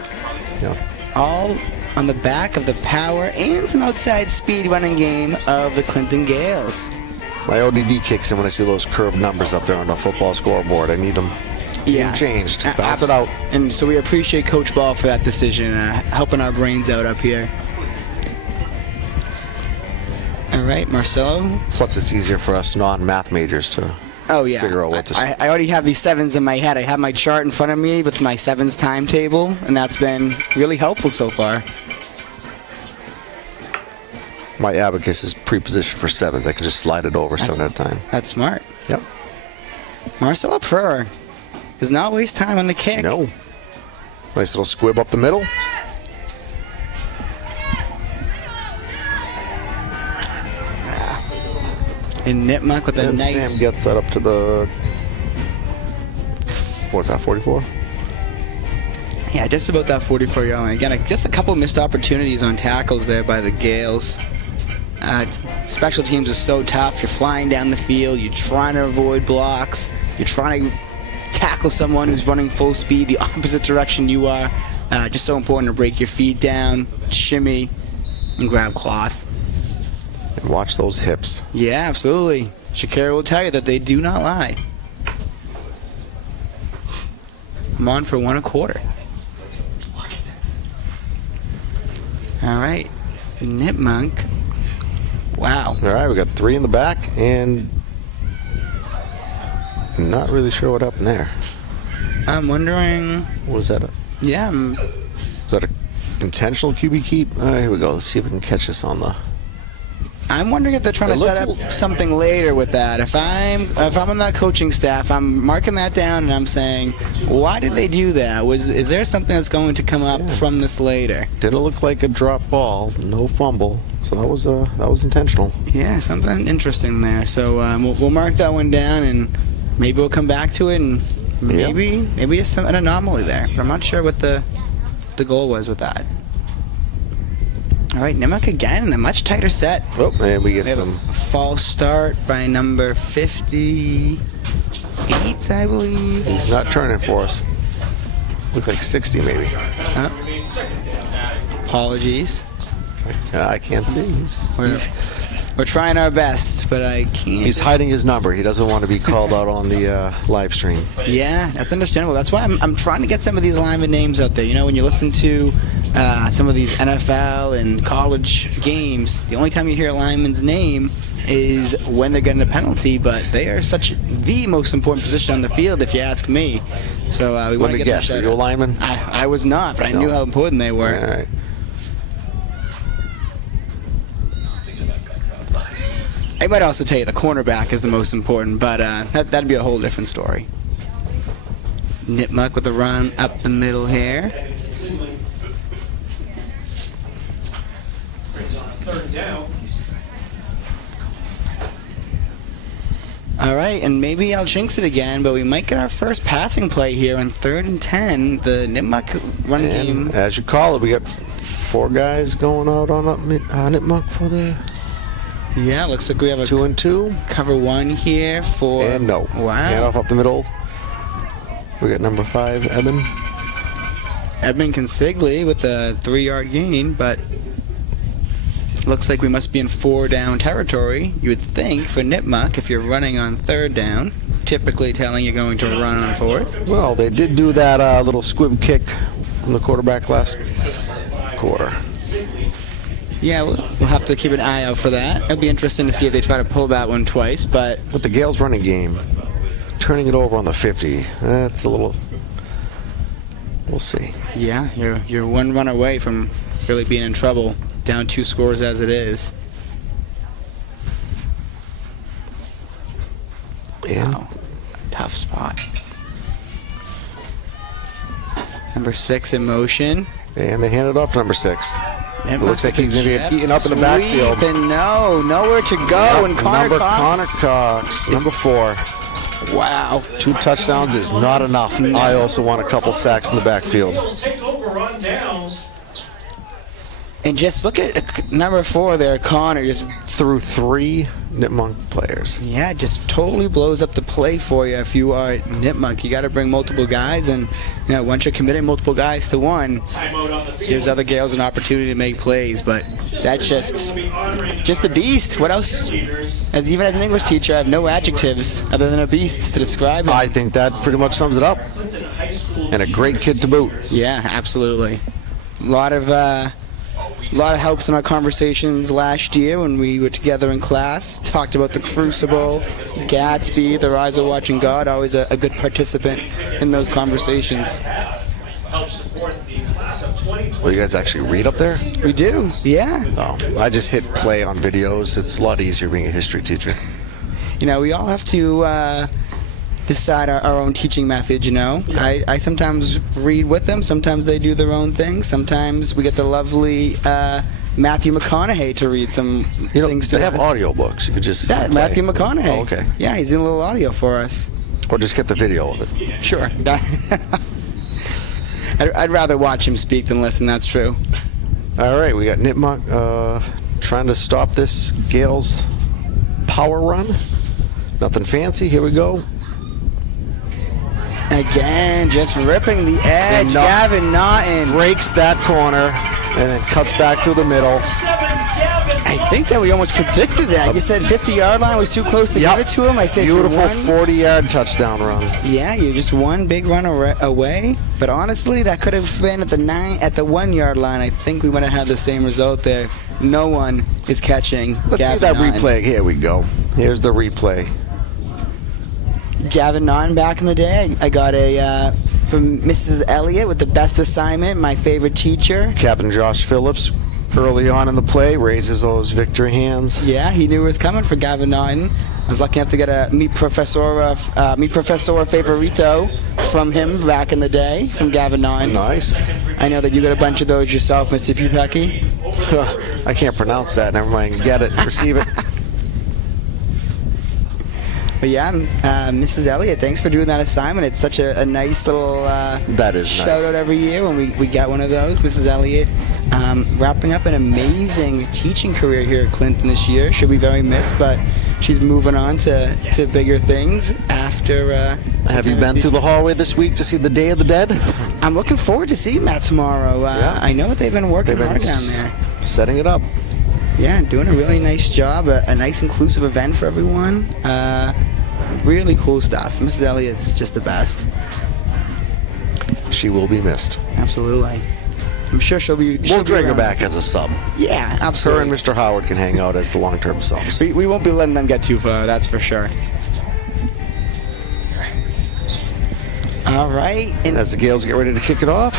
Yeah. All on the back of the power and some outside speed running game of the Clinton Gales. My ODD kicks in when I see those curved numbers up there on the football scoreboard. I need them changed. Bounce it out. And so we appreciate Coach Ball for that decision, helping our brains out up here. All right, Marcelo. Plus, it's easier for us non-math majors to figure out what to... I already have these 7s in my head. I have my chart in front of me with my 7s timetable, and that's been really helpful so far. My abacus is pre-positioned for 7s. I can just slide it over 7 at a time. That's smart. Yep. Marcelo Purr does not waste time on the kick. No. Nice little squib up the middle. And Nipmuc with a And nice... Sam gets that up to the... What's that, 44? Yeah, just about that 44-yard line. Again, just a couple missed opportunities on tackles there by the Gales. Special teams are so tough. You're flying down the field. You're trying to avoid blocks. You're trying to tackle someone who's running full speed the opposite direction you are. Just so important to break your feet down, shimmy, and grab cloth. And watch those hips. Yeah, absolutely. Shakira will tell you that they do not lie. I'm on for 1 1/4. All right. Nipmuc. Wow. All right, we got 3 in the back, and I'm not really sure what happened there. I'm wondering... Was that Yeah. was that a intentional QB keep? All right, here we go. Let's see if we can catch this on the... I'm wondering if they're trying to set up something later with that. If I'm on that coaching staff, I'm marking that down and I'm saying, why did they do that? Is there something that's going to come up from this later? Didn't look like a drop ball, no fumble, so that was intentional. Yeah, something interesting there. So we'll mark that one down and maybe we'll come back to it and maybe just an anomaly there. But I'm not sure what the goal was with that. All right, Nipmuc again in a much tighter set. Oh, and we get Have some... a false start by number 58, I believe. He's not turning for us. Look like 60 maybe. Apologies. I can't see. We're trying our best, but I can't. He's hiding his number. He doesn't want to be called out on the live stream. Yeah, that's understandable. That's why I'm trying to get some of these lineman names out there. You know, when you listen to some of these NFL and college games, the only time you hear a lineman's name is when they're getting a penalty, but they are the most important position on the field, if you ask me. So we want to get guess. Were you a lineman? I was not, but I knew how important they were. All right. I might also tell you the cornerback is the most important, but that'd be a whole different story. Nipmuc with a run up the middle here. Third down. All right, and maybe I'll jinx it again, but we might get our first passing play here on 3rd and 10. The Nipmuc run game. As you call it, we got 4 guys going out on Nipmuc for the... Yeah, looks like we have a 2 and 2. cover 1 here for... And no. Wow. Hand off up the middle. We got number 5, Evan. Edmund Consigli with a 3-yard gain, but looks like we must be in 4-down territory, you would think, for Nipmuc if you're running on 3rd down, typically telling you're going to run on 4th. Well, they did do that little squib kick from the quarterback last quarter. Yeah, we'll have to keep an eye out for that. It'll be interesting to see if they try to pull that one twice, but With the Gales running game, turning it over on the 50, that's a little... We'll see. yeah, you're one run away from really being in trouble. Down 2 scores as it is. Yeah. Wow, tough spot. Number 6 in motion. And they hand it off to number 6. It looks like he's going to get eaten up in the Sweep, backfield. and nowhere to go. And Connor Cox, number 4. Wow. 2 touchdowns is not enough. I also want a couple sacks in the backfield. Eagles take over on downs. And just look at number 4 there, Connor. Just Through 3 Nipmuc players. yeah, just totally blows up the play for you. If you are Nipmuc, you got to bring multiple guys, and once you're committing multiple guys to one, Timeout on the field. gives other Gales an opportunity to make plays. But that's just a beast. What else? Even as an English teacher, I have no adjectives other than a beast to describe him. I think that pretty much sums it up. And a great kid to boot. Yeah, absolutely. A lot of helps in our conversations last year when we were together in class. Talked about the Crucible, Gatsby, The Rise of Watching God. Always a good participant in those conversations. Help support the class of 2020. Well, you guys actually read up there? We do, yeah. Oh, I just hit play on videos. It's a lot easier being a history teacher. We all have to decide our own teaching method, I sometimes read with them. Sometimes they do their own thing. Sometimes we get the lovely Matthew McConaughey to read some things to They have us. audiobooks. You could just Yeah, play. Matthew McConaughey. Oh, okay. Yeah, he's in a little audio for us. Or just get the video of it. Sure. I'd rather watch him speak than listen, that's true. All right, we got Nipmuc trying to stop this Gales power run. Nothing fancy. Here we go. Again, just ripping the edge. And Gavin Naughton. Breaks that corner and then cuts back through the middle. I think that we almost predicted that. You said 50-yard line was too close to give it to him. I said Beautiful one. 40-yard touchdown run. Yeah, you're just one big run away. But honestly, that could have been at the 1-yard line. I think we would have had the same result there. No one is catching. Let's Gavin see that Naughton. replay. Here we go. Here's the replay. Gavin Naughton back in the day. I got a from Mrs. Elliott with the best assignment, my favorite teacher. Captain Josh Phillips, early on in the play, raises those victory hands. Yeah, he knew it was coming for Gavin Naughton. I was lucky enough to get a Meet Professor Favorito from him back in the day, from Gavin Naughton. Nice. I know that you got a bunch of those yourself, Mr. Pupecky. I can't pronounce that. Never mind. Get it. Receive it. But yeah, Mrs. Elliott, thanks for doing that assignment. It's such a nice little That is shout nice. out every year when we get one of those. Mrs. Elliott wrapping up an amazing teaching career here at Clinton this year. She'll be very missed, but she's moving on to bigger things after. Have you been through the hallway this week to see the Day of the Dead? I'm looking forward to seeing that tomorrow. Yeah. I know that they've been working They've been hard down there. setting it up. Yeah, doing a really nice job. A nice inclusive event for everyone. Really cool stuff. Mrs. Elliott's just the best. She will be missed. Absolutely. I'm sure she'll be. We'll drag her back as a sub. Yeah, Her absolutely. and Mr. Howard can hang out as the long-term subs. We won't be letting them get too far, that's for sure. All right. And As the Gales get ready to kick it off.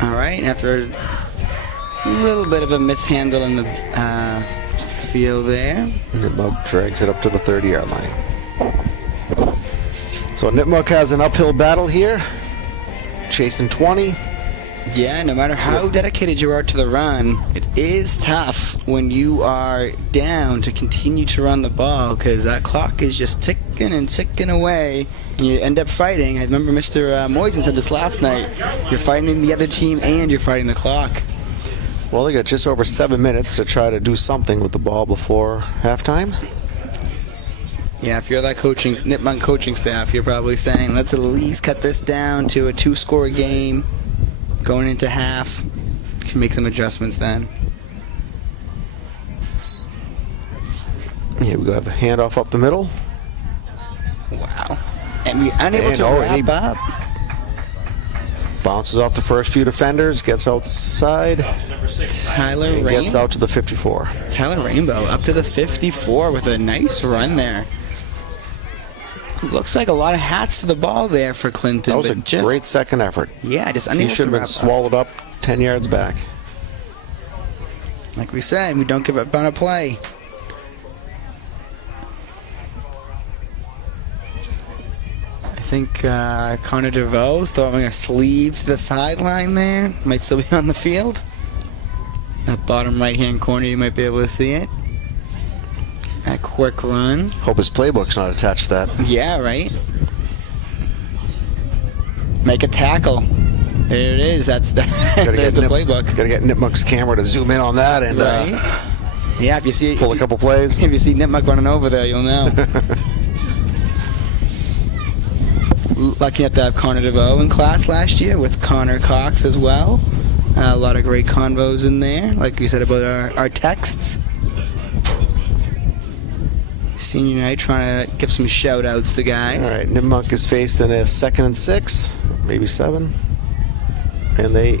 all right, after a little bit of a mishandle in the field there. Nipmuc drags it up to the 30-yard line. So Nipmuc has an uphill battle here. Chasing 20. Yeah, no matter how dedicated you are to the run, it is tough when you are down to continue to run the ball because that clock is just ticking and ticking away, and you end up fighting. I remember Mr. Moisen said this last night. You're fighting the other team and you're fighting the clock. Well, they got just over 7 minutes to try to do something with the ball before halftime. Yeah, if you're that Nipmuc coaching staff, you're probably saying, let's at least cut this down to a 2-score game going into half. You can make some adjustments then. Here we go, have a handoff up the middle. Wow. And we unable to wrap up. Bounces off the first few defenders, gets outside. Tyler And Rainbow. gets out to the 54. Tyler Rainbow up to the 54 with a nice run there. Looks like a lot of hats to the ball there for Clinton. That was a but great second effort. Yeah, just He unable should to have been wrap up. swallowed up 10 yards back. Like we said, we don't give up on a play. I think Connor DeVoe throwing a sleeve to the sideline there. Might still be on the field. That bottom right-hand corner, you might be able to see it. That quick run. Hope his playbook's not attached to that. Yeah, right? Make a tackle. There it is. That's the, there's the playbook. Gotta get Nipmuc's camera to zoom in on that and Right? Yeah, if you see pull a couple plays. If you see Nipmuc running over there, you'll know. Lucky enough to have Connor DeVoe in class last year with Connor Cox as well. A lot of great convos in there, like you said about our texts. Senior night, trying to give some shout outs to guys. All right, Nipmuc is faced in a 2nd and 6, maybe 7. And they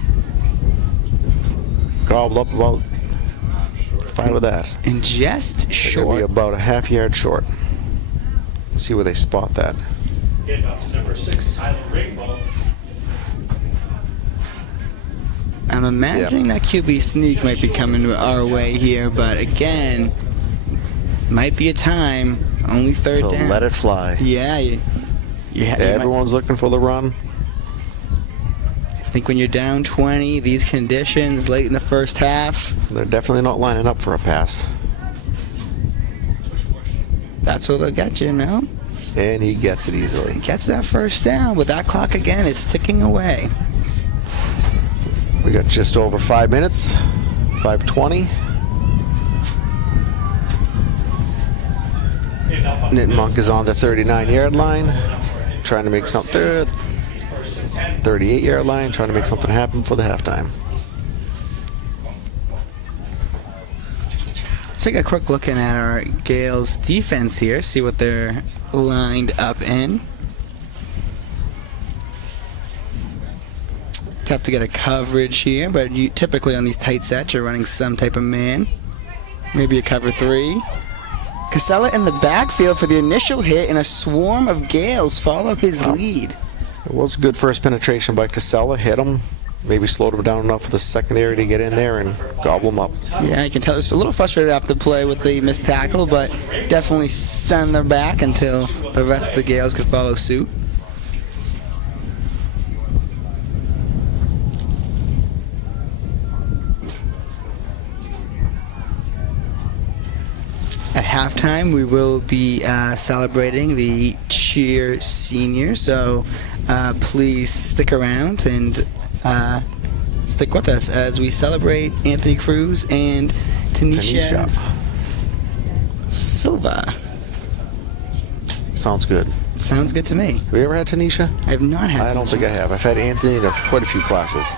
gobbled up about 5 of that. And just They're short. gonna be about a half yard short. Let's see where they spot that. Hit up to number 6, Tyler Rainbow. I'm imagining that QB sneak might be coming our way here, but again, might be a time. Only third To down. let it fly. Yeah, you Everyone's looking for the run. I think when you're down 20, these conditions late in the first half, They're definitely not lining up for a pass. that's what they'll get you, no? And he gets it easily. Gets that first down, but that clock again is ticking away. We got just over 5 minutes. 5:20. Nipmuc is on the 39-yard line, trying to make something. 38-yard line, trying to make something happen for the halftime. Let's take a quick look in at our Gales defense here, see what they're lined up in. Tough to get a coverage here, but you typically on these tight sets you're running some type of man. Maybe a cover 3. Casella in the backfield for the initial hit, and a swarm of Gales follow his lead. It was a good first penetration by Casella. Hit him. Maybe slowed him down enough for the secondary to get in there and gobble him up. Yeah, you can tell it's a little frustrated after the play with the missed tackle, but definitely stand their back until the rest of the Gales could follow suit. At halftime, we will be celebrating the cheer senior, so please stick around and stick with us as we celebrate Anthony Cruz and Tanisha Silva. Sounds good. Sounds good to me. Have you ever had Tanisha? I have not had I don't think I have. I've had Anthony in quite a few classes.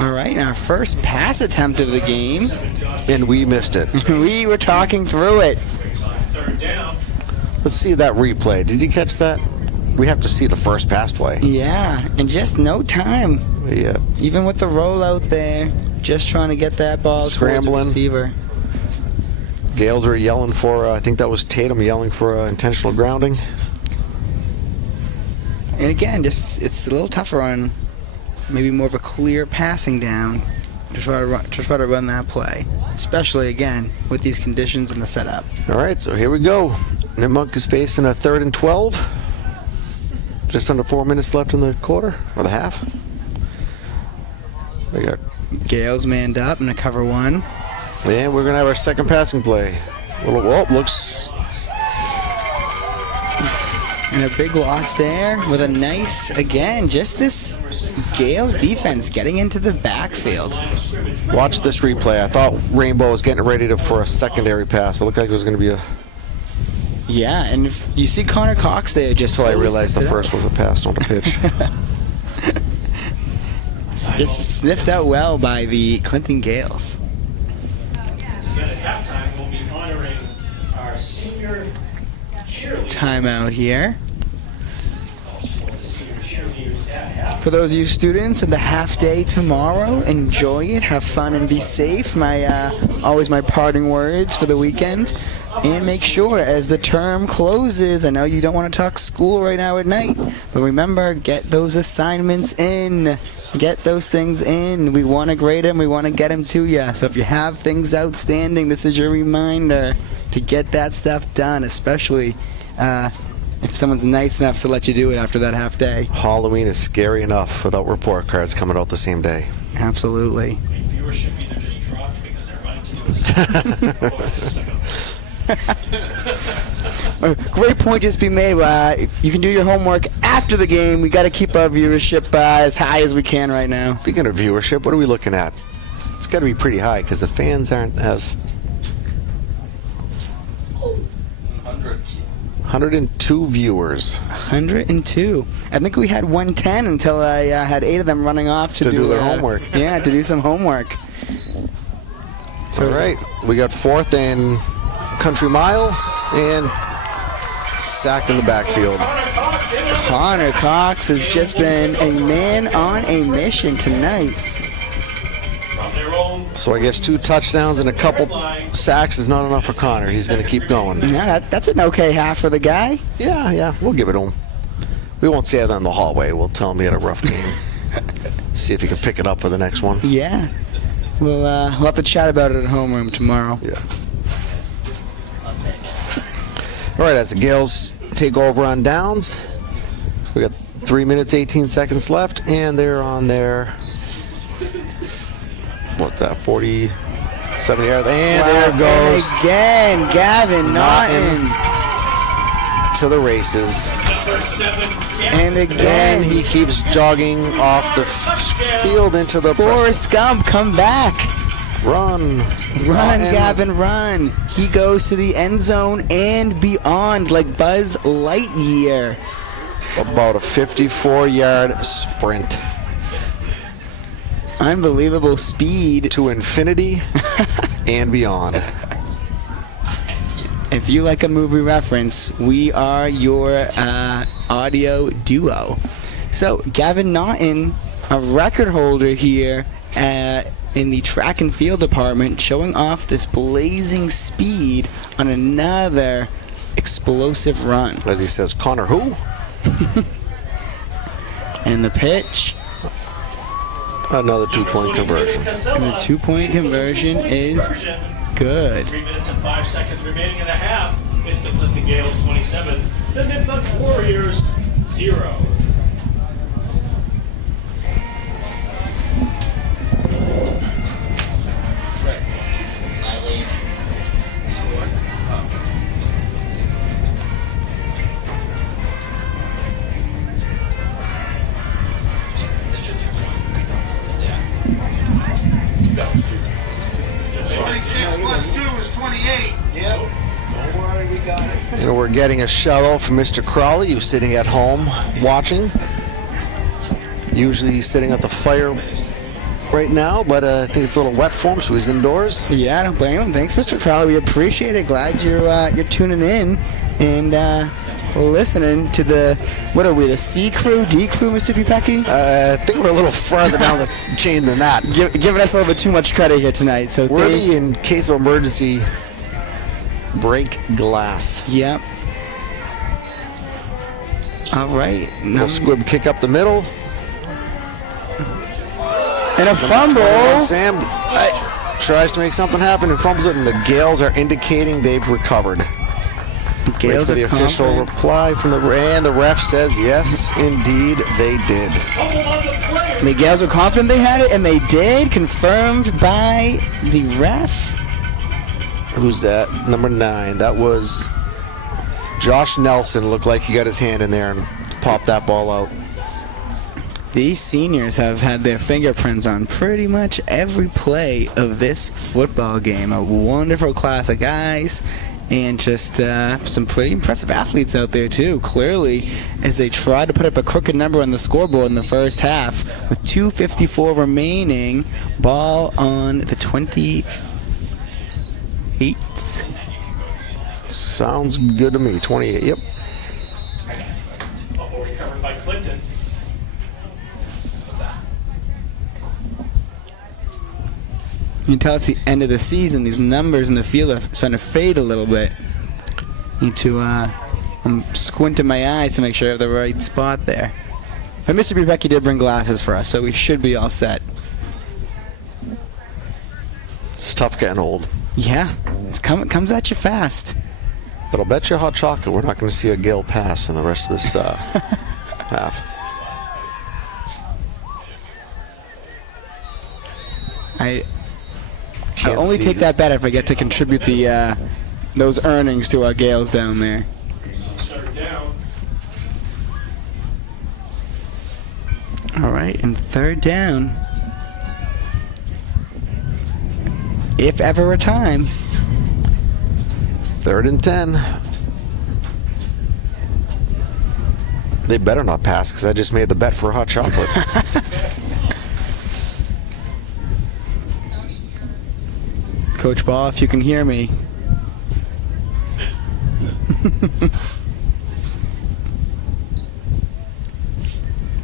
All right, our first pass attempt of the game. And we missed it. We were talking through it. Third down. Let's see that replay. Did you catch that? We have to see the first pass play. Yeah, in just no time. Yeah. Even with the rollout there, just trying to get that ball Scrambling. towards the receiver. Gales are yelling for, I think that was Tatum yelling for intentional grounding. And again, just it's a little tougher on maybe more of a clear passing down to try to run that play, especially again with these conditions and the setup. All right, so here we go. Nipmuc is facing a 3rd and 12. Just under 4 minutes left in the quarter, or the half. They got, Gales manned up in a cover 1. and we're gonna have our second passing play. Looks And a big loss there with a nice, again, just this Gales defense getting into the backfield. Watch this replay. I thought Rainbow was getting ready for a secondary pass. It looked like it was going to be a... Yeah, and if you see Connor Cox there just Until I totally realized the sniffed it first was a pass, not a pitch. out. Just sniffed out well by the Clinton Gales. Again, at halftime, we'll be honoring our senior cheerleaders. Timeout here. The senior cheerleaders at halftime. For those of you students at the half day tomorrow, enjoy it, have fun, and be safe. Always my parting words for the weekend. And make sure, as the term closes, I know you don't want to talk school right now at night, but remember, get those assignments in. Get those things in. We want to grade them. We want to get them to you. So if you have things outstanding, this is your reminder to get that stuff done, especially if someone's nice enough to let you do it after that half day. Halloween is scary enough without report cards coming out the same day. Absolutely. Viewership either just dropped because they're running to do this. Great point just be made. You can do your homework after the game. We got to keep our viewership as high as we can right now. Speaking of viewership, what are we looking at? It's got to be pretty high because the fans aren't as... 102 viewers. 102. I think we had 110 until I had 8 of them running off to do their homework. Yeah, to do some homework. All right, we got 4th and country mile and sacked in the backfield. Connor Cox has just been a man on a mission tonight. So I guess 2 touchdowns and a couple sacks is not enough for Connor. He's going to keep going. Yeah, that's an okay half for the guy. Yeah, we'll give it to him. We won't say that in the hallway. We'll tell him he had a rough game. See if he can pick it up for the next one. Yeah. We'll have to chat about it at homeroom tomorrow. Yeah. All right, as the Gales take over on downs, we got 3 minutes, 18 seconds left, and they're on their, what's that, 47 yards, and there goes. And again, Gavin Naughton to the races. And again, And he keeps jogging off the field into the Forrest Gump, come back. Run, Gavin, run. He goes to the end zone and beyond like Buzz Lightyear. About a 54-yard sprint. Unbelievable speed. To infinity and beyond. If you like a movie reference, we are your audio duo. So, Gavin Naughton, a record holder here in the track and field department, showing off this blazing speed on another explosive run. As he says, Connor who? And the pitch. Another 2-point conversion. And the 2-point conversion is good. 3 minutes and 5 seconds remaining in the half. It's the Clinton Gales 27, the Nipmuc Warriors 0. And we're getting a shout out from Mr. Crawley, who's sitting at home watching. Usually he's sitting at the fire right now, but I think it's a little wet for him, so he's indoors. Yeah, I don't blame him. Thanks, Mr. Crowley. We appreciate it. Glad you're tuning in and listening to the, what are we, the C crew, D crew, Mr. Pipecki? I think we're a little further down the chain than that. Giving us a little bit too much credit here tonight. So we're the, in case of emergency, break glass. Yep. All right. Little squib kick up the middle. And a fumble. Sam tries to make something happen and fumbles it, and the Gales are indicating they've recovered. Gales Wait for the are official confident. reply from the ref says yes, indeed they did. The Gales were confident they had it, and they did. Confirmed by the ref. Who's that? Number 9. That was Josh Nelson looked like he got his hand in there and popped that ball out. These seniors have had their fingerprints on pretty much every play of this football game. A wonderful class of guys, and just some pretty impressive athletes out there too. Clearly, as they try to put up a crooked number on the scoreboard in the first half, with 2:54 remaining, ball on the 28. Sounds good to me. 28. Yep. Ball recovered by Clinton. You can tell it's the end of the season. These numbers in the field are starting to fade a little bit. Need to, I'm squinting my eyes to make sure I have the right spot there. But Mr. Becky did bring glasses for us, so we should be all set. It's tough getting old. Yeah, it comes at you fast. But I'll bet you hot chocolate we're not going to see a Gale pass in the rest of this half. I only take that bet if I get to contribute the those earnings to our Gales down there. Third down. All right, and third down. If ever a time. 3rd and 10. They better not pass because I just made the bet for hot chocolate. Coach Ball, if you can hear me.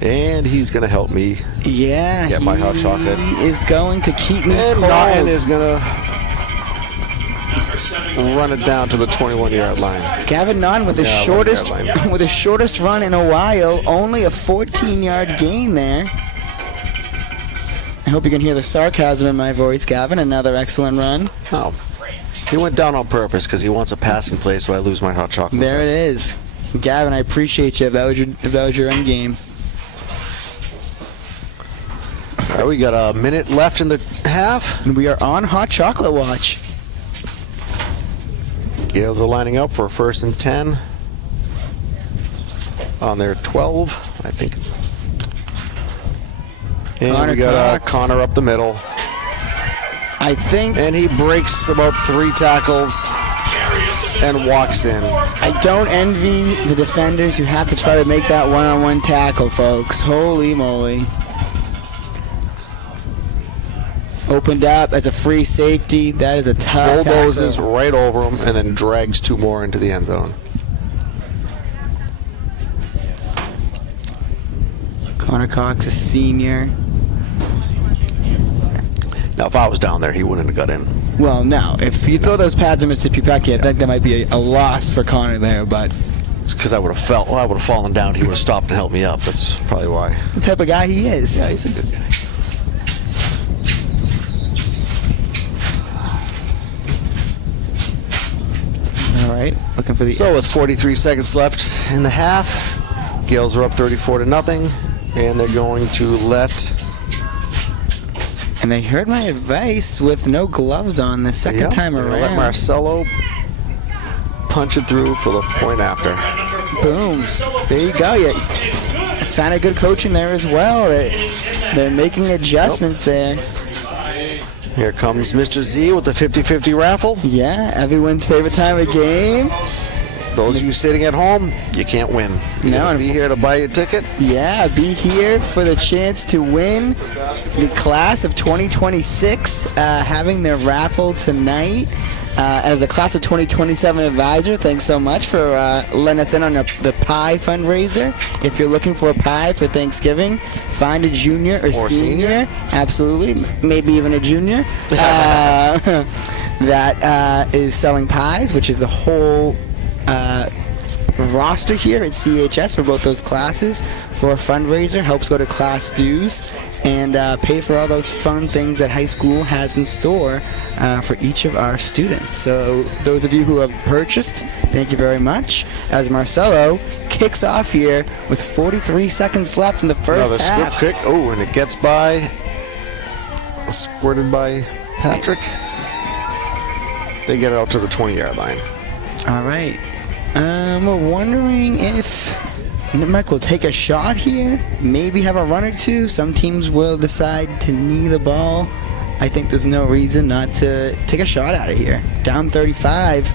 And he's going to help me. Yeah, Get my hot chocolate. He is going to keep me And cold. Ryan is going to run it down to the 21-yard line. Gavin Nunn with the Yeah, shortest 1 yard line. with the shortest run in a while, only a 14-yard gain there. I hope you can hear the sarcasm in my voice, Gavin. Another excellent run. Oh, he went down on purpose because he wants a passing play, so I lose my hot chocolate. There it is. Gavin, I appreciate you if that was your end game. All right, we got a minute left in the half. And we are on hot chocolate watch. Gales are lining up for 1st and 10 on their 12, I think. And Connor we got Cox. Connor up the middle. I think And he breaks about 3 tackles and walks in. I don't envy the defenders who have to try to make that one-on-one tackle, folks. Holy moly. Opened up as a free safety. That is a tough Bulldozes tackle. right over him and then drags 2 more into the end zone. Connor Cox, a senior. Now, if I was down there, he wouldn't have got in. Well, no. If you throw those pads on Mr. Pupecki, I think that might be a loss for Connor there, but It's because I would have fallen down. He would have stopped and helped me up. That's probably why. the type of guy he is. Yeah, he's a good guy. All right, looking for the So with 43 seconds left in the half, Gales are up 34-0, and they're going to let. And they heard my advice with no gloves on the second time they're gonna around. let Marcelo punch it through for the point after. Boom. There you go. You sign of good coaching there as well. They're making adjustments there. Here comes Mr. Z with the 50-50 raffle. Yeah, everyone's favorite time of game. Those of you sitting at home, you can't win. You No, gotta be here to buy your ticket. Yeah, be here for the chance to win the class of 2026, having their raffle tonight. As a class of 2027 advisor, thanks so much for letting us in on the pie fundraiser. If you're looking for a pie for Thanksgiving, find a junior or senior. Absolutely, maybe even a junior. That is selling pies, which is the whole roster here at CHS for both those classes for a fundraiser. Helps go to class dues and pay for all those fun things that high school has in store for each of our students. So those of you who have purchased, thank you very much. As Marcelo kicks off here with 43 seconds left in the first Another half. squib kick. Oh, and it gets by. Squirted by Patrick. They get it out to the 20-yard line. All right. We're wondering if Nipmuc will take a shot here, maybe have a run or two. Some teams will decide to knee the ball. I think there's no reason not to take a shot out of here. Down 35.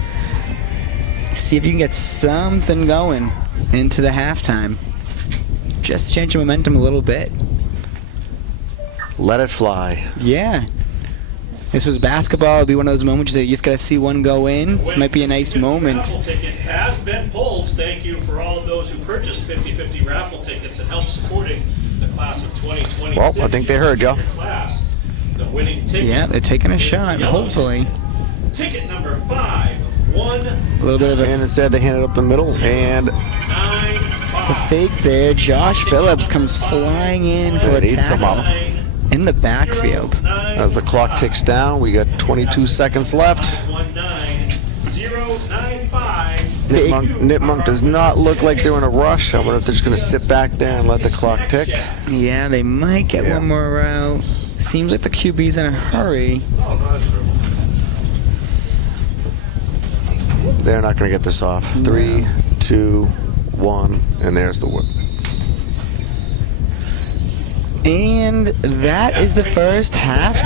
See if you can get something going into the halftime. Just change the momentum a little bit. Let it fly. Yeah. This was basketball. It'll be one of those moments that you just got to see one go in. Might be a nice moment. Raffle ticket has been pulled. Thank you for all of those who purchased 50/50 raffle tickets and helped supporting the class of 2026. Well, I think they heard you. Class. The winning ticket. Yeah, they're taking a is shot, yellow hopefully. Ticket number 5, A little bit of And a instead they hand it up the middle, and 9-5. fake there. Josh Phillips comes flying in for a It eats him tackle up. in the backfield. As the clock ticks down, we got 22 seconds left. 19095. Nipmuc does not look like they're in a rush. I wonder if they're just going to sit back there and let the clock tick. Yeah, they might get Yeah. one more out. Seems like the QB's in a hurry. They're not going to get this off. 3, 2, 1, and there's the whip. And that is the first half,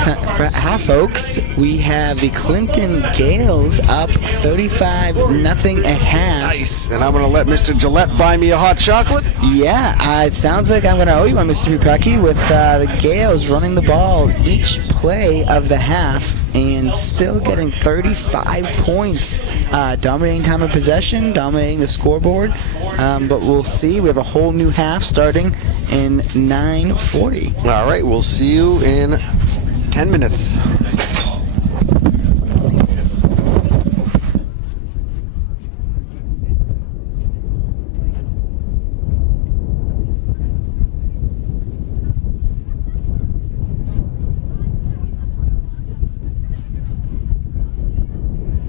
folks. We have the Clinton Gales up 35-0 at half. Nice. And I'm going to let Mr. Gillette buy me a hot chocolate. Yeah, it sounds like I'm going to owe you one, Mr. Pecky, with the Gales running the ball each play of the half and still getting 35 points. Dominating time of possession, dominating the scoreboard. But we'll see. We have a whole new half starting in 9:40. All right, we'll see you in 10 minutes.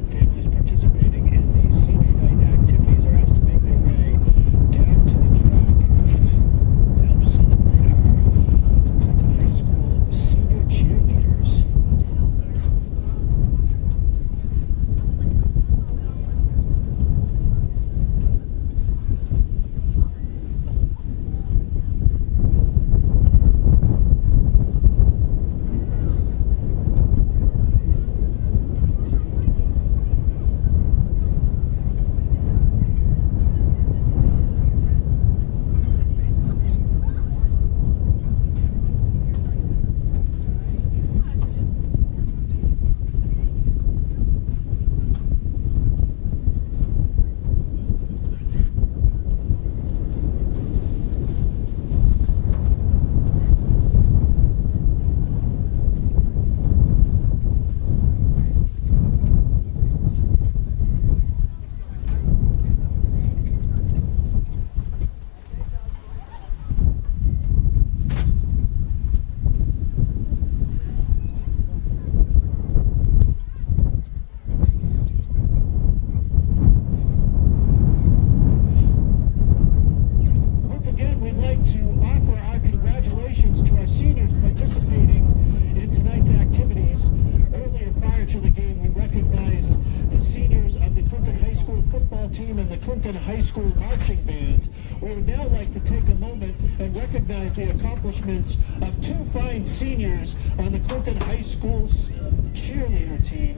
Families participating in the senior night activities are asked to make their way down to the track to help celebrate our Clinton High School senior cheerleaders. Once again, we'd like to offer our congratulations to our seniors participating in tonight's activities. Earlier, prior to the game, we recognized the seniors of the Clinton High School football team and the Clinton High School marching band. We would now like to take a moment and recognize the accomplishments of two fine seniors on the Clinton High School cheerleader team.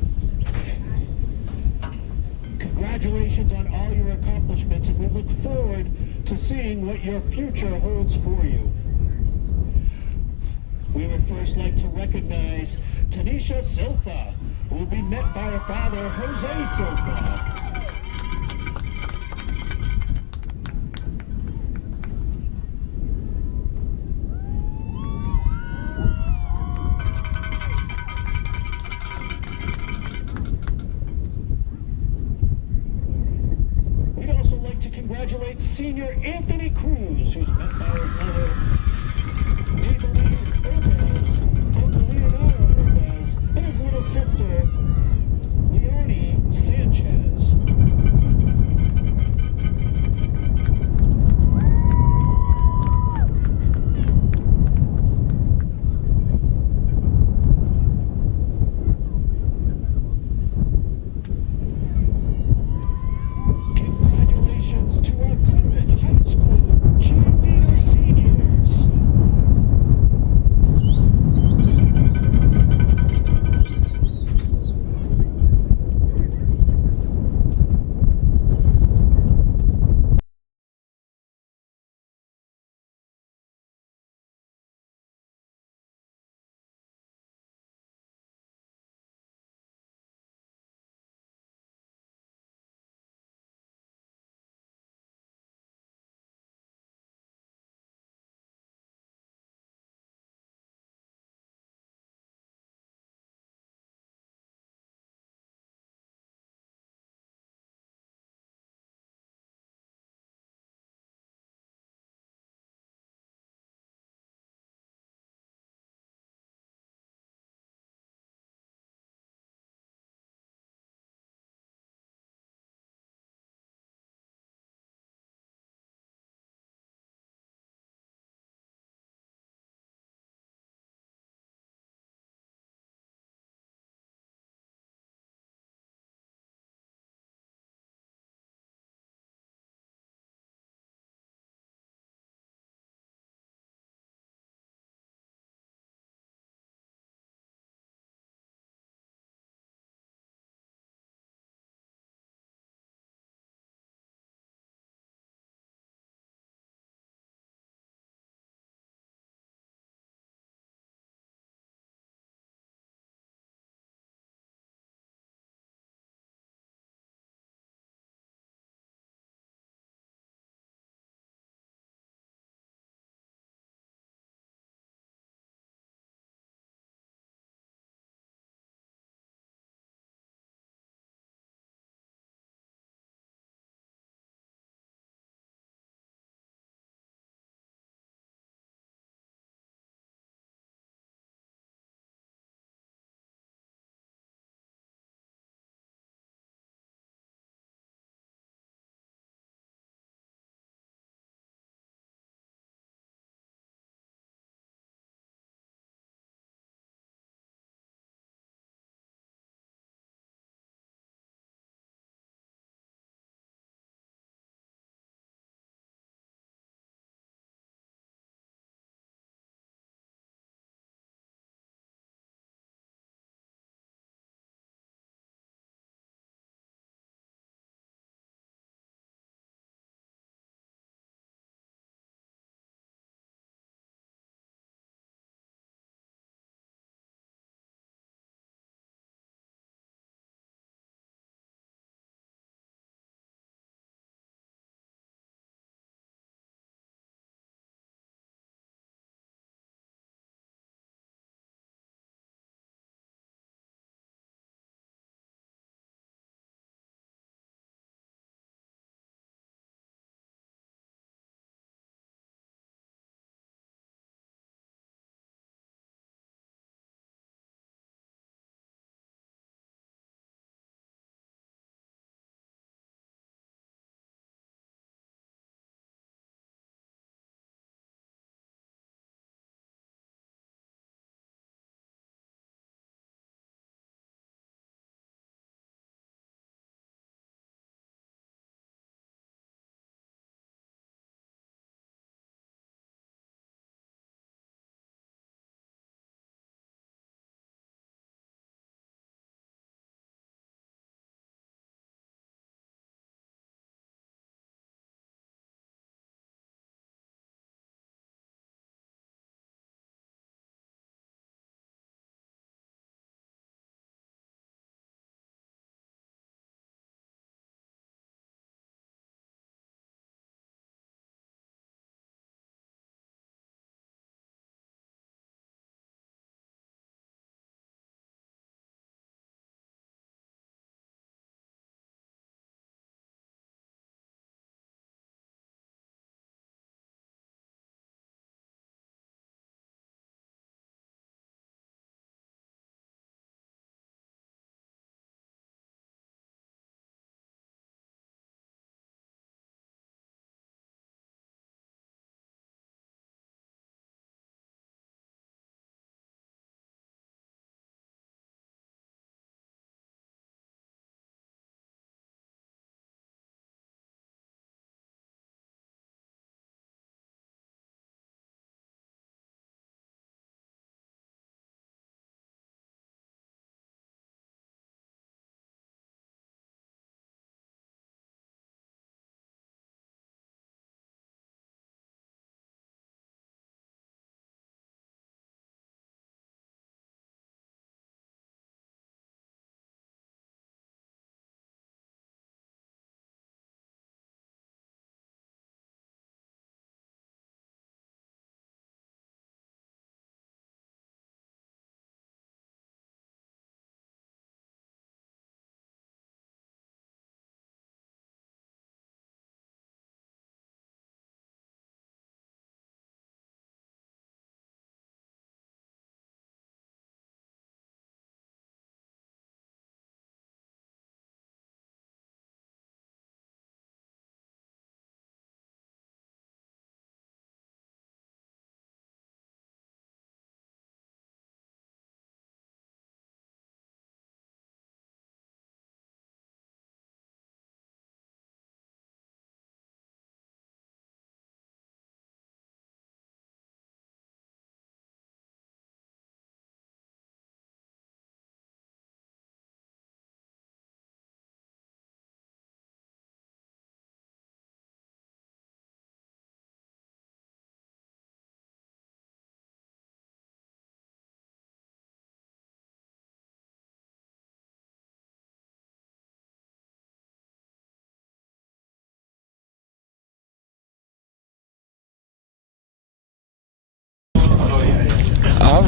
Congratulations on all your accomplishments, and we look forward to seeing what your future holds for you. We would first like to recognize Tanisha Silfa, who will be met by her father, Jose Silfa. We'd also like to congratulate senior Anthony Cruz, who's met by his mother, Maybelline Lopez, Uncle Leonardo Lopez, and his little sister, Leonie Sanchez.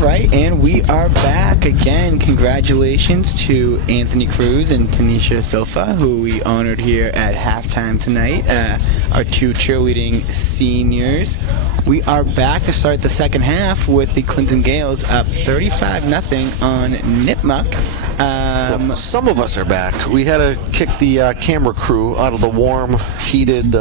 right, and we are back again. Congratulations to Anthony Cruz and Tanisha Silva, who we honored here at halftime tonight, our two cheerleading seniors. We are back to start the second half with the Clinton Gales up 35-0 on Nipmuc. Well, some of us are back. We had to kick the camera crew out of the warm, heated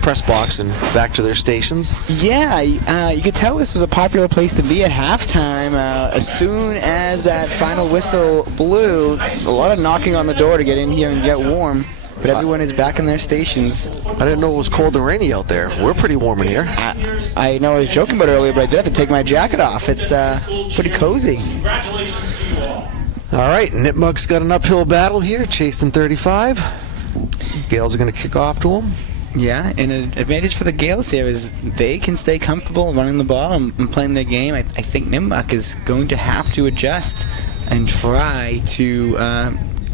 press box and back to their stations. Yeah, you could tell this was a popular place to be at halftime. As soon as that final whistle blew, a lot of knocking on the door to get in here and get warm. But everyone is back in their stations. I didn't know it was cold and rainy out there. We're pretty warm in here. I know I was joking about it earlier, but I did have to take my jacket off. It's pretty cozy. Congratulations to you all. All right, Nipmuc's got an uphill battle here, chased in 35. Gales are going to kick off to him. Yeah, and an advantage for the Gales here is they can stay comfortable running the ball and playing their game. I think Nipmuc is going to have to adjust and try to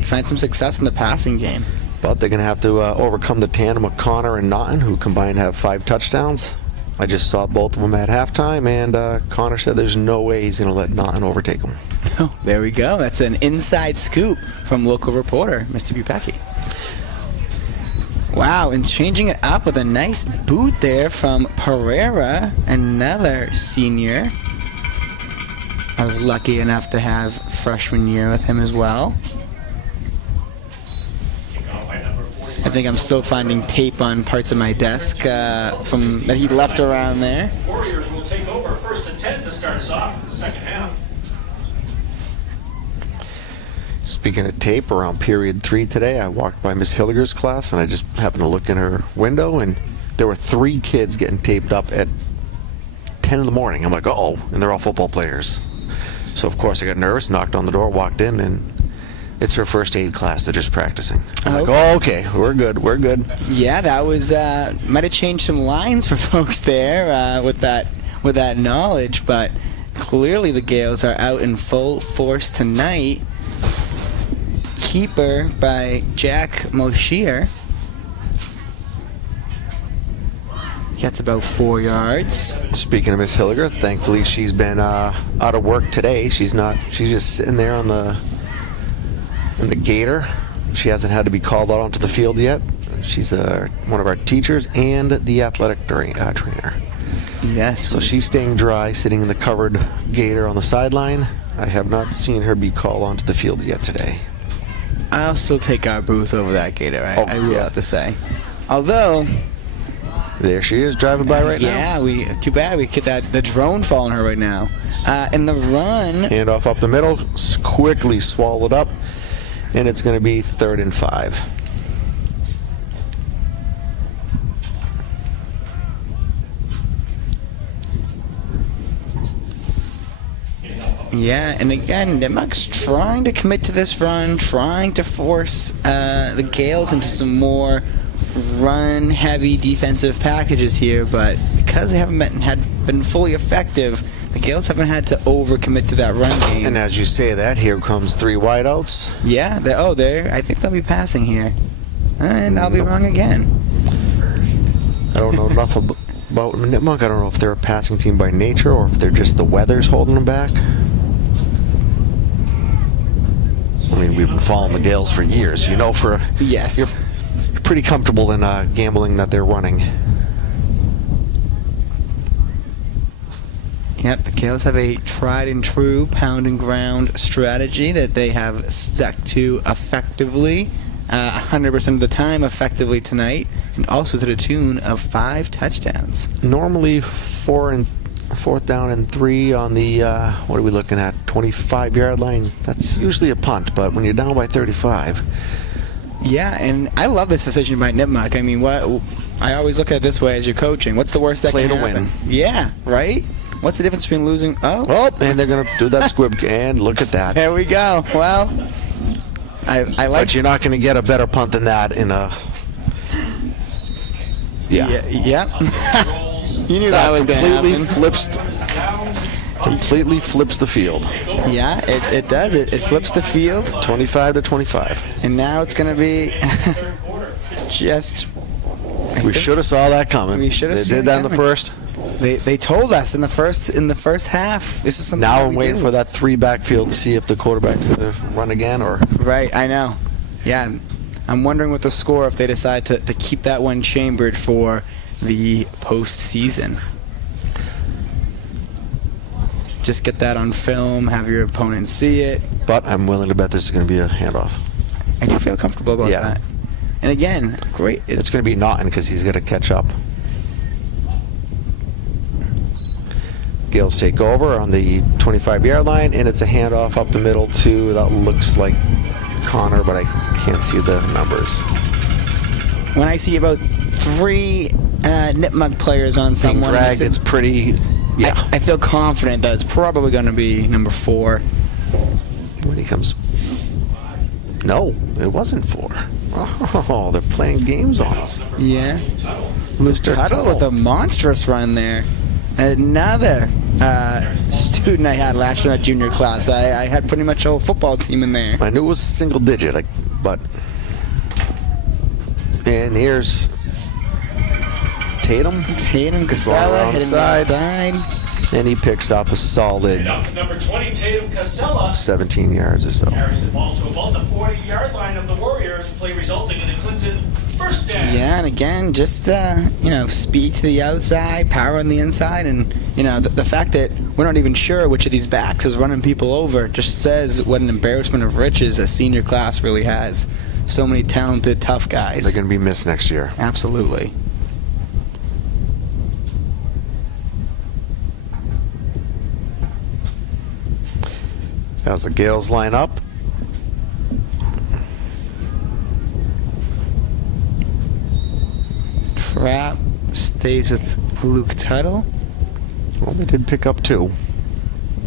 find some success in the passing game. But they're going to have to overcome the tandem of Connor and Naughton, who combined have 5 touchdowns. I just saw both of them at halftime, and Connor said there's no way he's going to let Naughton overtake him. Oh, there we go. That's an inside scoop from local reporter, Mr. Bupecki. Wow, and changing it up with a nice boot there from Pereira, another senior. I was lucky enough to have freshman year with him as well. I think I'm still finding tape on parts of my desk from that he left around there. Warriors will take over 1st and 10 to start us off in the second half. Speaking of tape, around period 3 today, I walked by Miss Hilliger's class, and I just happened to look in her window, and there were 3 kids getting taped up at 10 in the morning. I'm like, uh-oh, and they're all football players. So, of course, I got nervous, knocked on the door, walked in, and it's her first aid class. They're just practicing. I'm like, oh, okay, we're good, we're good. Yeah, that was might have changed some lines for folks there with that knowledge, but clearly the Gales are out in full force tonight. Keeper by Jack Moshier gets about 4 yards. Speaking of Miss Hilliger, thankfully she's been out of work today. She's just sitting there in the gator. She hasn't had to be called out onto the field yet. She's one of our teachers and the athletic trainer. Yes. So she's staying dry, sitting in the covered gator on the sideline. I have not seen her be called onto the field yet today. I'll still take our booth over that gator, I will yeah. have to say. Although, there she is, driving by right now. Yeah, too bad we get the drone following her right now. In the run, Handoff up the middle, quickly swallowed up, and it's going to be 3rd and 5. yeah, and again, Nipmuc's trying to commit to this run, trying to force the Gales into some more run-heavy defensive packages here, but because they haven't been fully effective, the Gales haven't had to overcommit to that run game. And as you say that, here comes 3 wideouts. Yeah, I think they'll be passing here. And I'll be wrong again. I don't know enough about Nipmuc. I don't know if they're a passing team by nature or if they're just the weather's holding them back. I mean, we've been following the Gales for years. You know, Yes. You're pretty comfortable in gambling that they're running. Yep, the Gales have a tried and true pound and ground strategy that they have stuck to effectively, 100% of the time effectively tonight, and also to the tune of 5 touchdowns. Normally 4th down and 3 on the, what are we looking at, 25-yard line. That's usually a punt, but when you're down by 35. Yeah, and I love this decision by Nipmuc. I mean, I always look at it this way as you're coaching. What's the worst that Play can to happen? win. Yeah, right? What's the difference between losing? Oh, and they're going to do that squib, and look at that. There we go. Well, I like. But you're not going to get a better punt than that in a. Yeah. Yeah. You knew that was going to happen. Completely flips the field. Yeah, it does. It flips the field. 25-25. And now it's going to be just. We should have saw that coming. We should have They seen did that in the coming. first. They told us in the first half. This is something. Now that I'm we waiting do. for that 3 backfield to see if the quarterback's going to run again or. Right, I know. Yeah, I'm wondering with the score if they decide to keep that one chambered for the postseason. Just get that on film, have your opponent see it. But I'm willing to bet this is going to be a handoff. I do feel comfortable about Yeah. that. And again, great. It's going to be Naughton because he's going to catch up. Gales take over on the 25-yard line, and it's a handoff up the middle to, that looks like Connor, but I can't see the numbers. When I see about 3 Nipmuc players on Being someone, dragged, it's pretty, yeah. I feel confident that it's probably going to be number 4. When he comes, no, it wasn't 4. Oh, they're playing games on us. Yeah. Luke Tuttle with a monstrous run there. Another student I had last year in that junior class. I had pretty much a whole football team in there. I knew it was a single digit, but. And here's Tatum. Casella around the hitting side. the outside. And he picks up a solid And up to number 20, Tatum Casella. 17 yards or so. Carries the ball to about the 40-yard line of the Warriors, play resulting in a Clinton first down. Yeah, and again, just speed to the outside, power on the inside, and the fact that we're not even sure which of these backs is running people over just says what an embarrassment of riches a senior class really has. So many talented, tough guys. They're going to be missed next year. Absolutely. As the Gales line up. Trap stays with Luke Tuttle Well, they did pick up 2.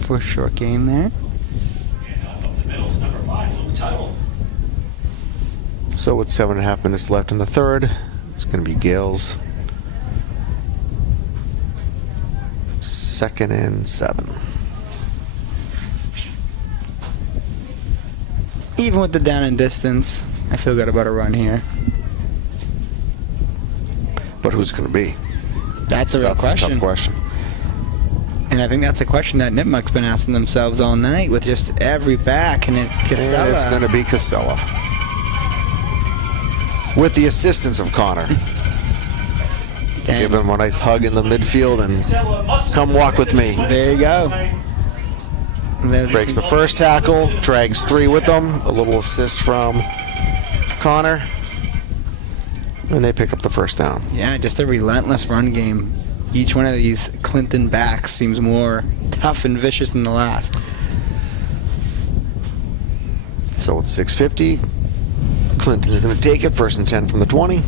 for a short game there. And off up the middle to number 5, Luke Tuttle. So with 7.5 minutes left in the third, it's going to be Gales. 2nd and 7. Even with the down and distance, I feel good about a run here. But who's going to be? That's a real That's question. a tough question. And I think that's a question that Nipmuc's been asking themselves all night with just every back, and Casella. And it's going to be Casella. With the assistance of Connor. Give him a nice hug in the midfield and Casella must come walk with me. There you go. There's Breaks the first tackle, drags 3 with them. A little assist from Connor. And they pick up the first down. Yeah, just a relentless run game. Each one of these Clinton backs seems more tough and vicious than the last. So it's 6:50. Clinton's going to take it. 1st and 10 from the 20.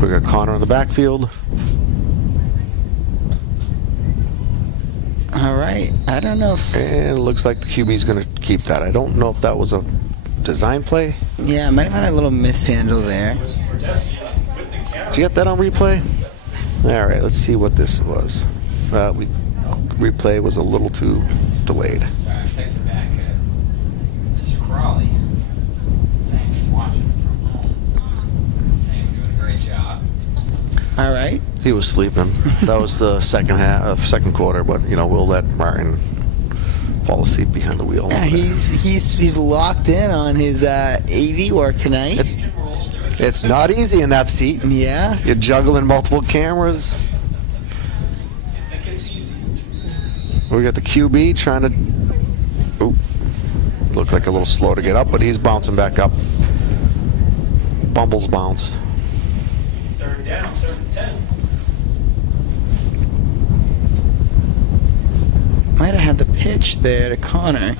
We got Connor in the backfield. All right. I don't know if... And it looks like the QB's going to keep that. I don't know if that was a design play. Yeah, might have had a little mishandle there. Did you get that on replay? All right, let's see what this was. Replay was a little too delayed. Sorry, I'm texting back Mr. Crawley saying he's watching from home. Saying we're doing a great job. All right. He was sleeping. That was the second quarter, but we'll let Martin fall asleep behind the wheel. Yeah, he's locked in on his AV work tonight. It's not easy in that seat. Yeah. You're juggling multiple cameras. I think it's easy. We got the QB trying to. Ooh, looked like a little slow to get up, but he's bouncing back up. Bumbles bounce. 3rd down, 3rd and 10. Might have had the pitch there to Connor.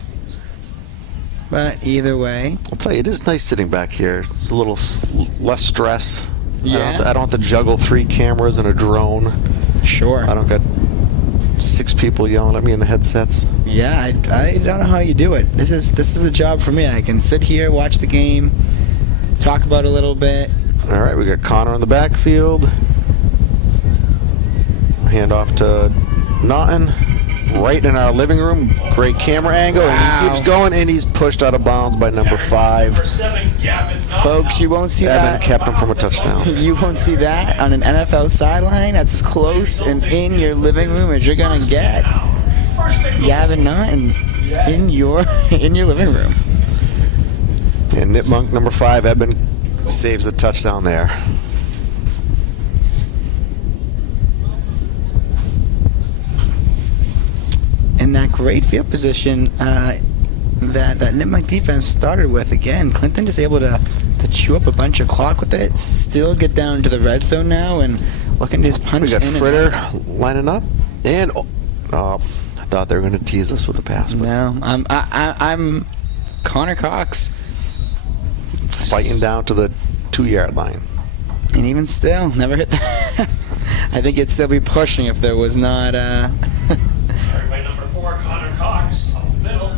But either way. I'll tell you, it is nice sitting back here. It's a little less stress. Yeah. I don't have to juggle 3 cameras and a drone. Sure. I don't got 6 people yelling at me in the headsets. Yeah, I don't know how you do it. This is a job for me. I can sit here, watch the game, talk about it a little bit. All right, we got Connor in the backfield. Hand off to Naughton. right in our living room. Great camera angle. And he keeps going, and he's pushed out of bounds by number 5. Number 7, Gavin. Folks, you won't see Evan that. kept him from a touchdown. You won't see that on an NFL sideline. That's as close and in your living room as you're gonna get. Gavin Naughton in your living room. And Nipmuc, number 5, Eben saves the touchdown there. And that great field position that Nipmuc defense started with, again, Clinton just able to chew up a bunch of clock with it, still get down to the red zone now, and looking to just punch We got in. Fritter lining up, and I thought they were going to tease us with a pass, but No, I'm Connor Cox, fighting down to the 2-yard line. and even still, never hit that. I think it'd still be pushing if there was not. Carried by number 4, Connor Cox, up the middle.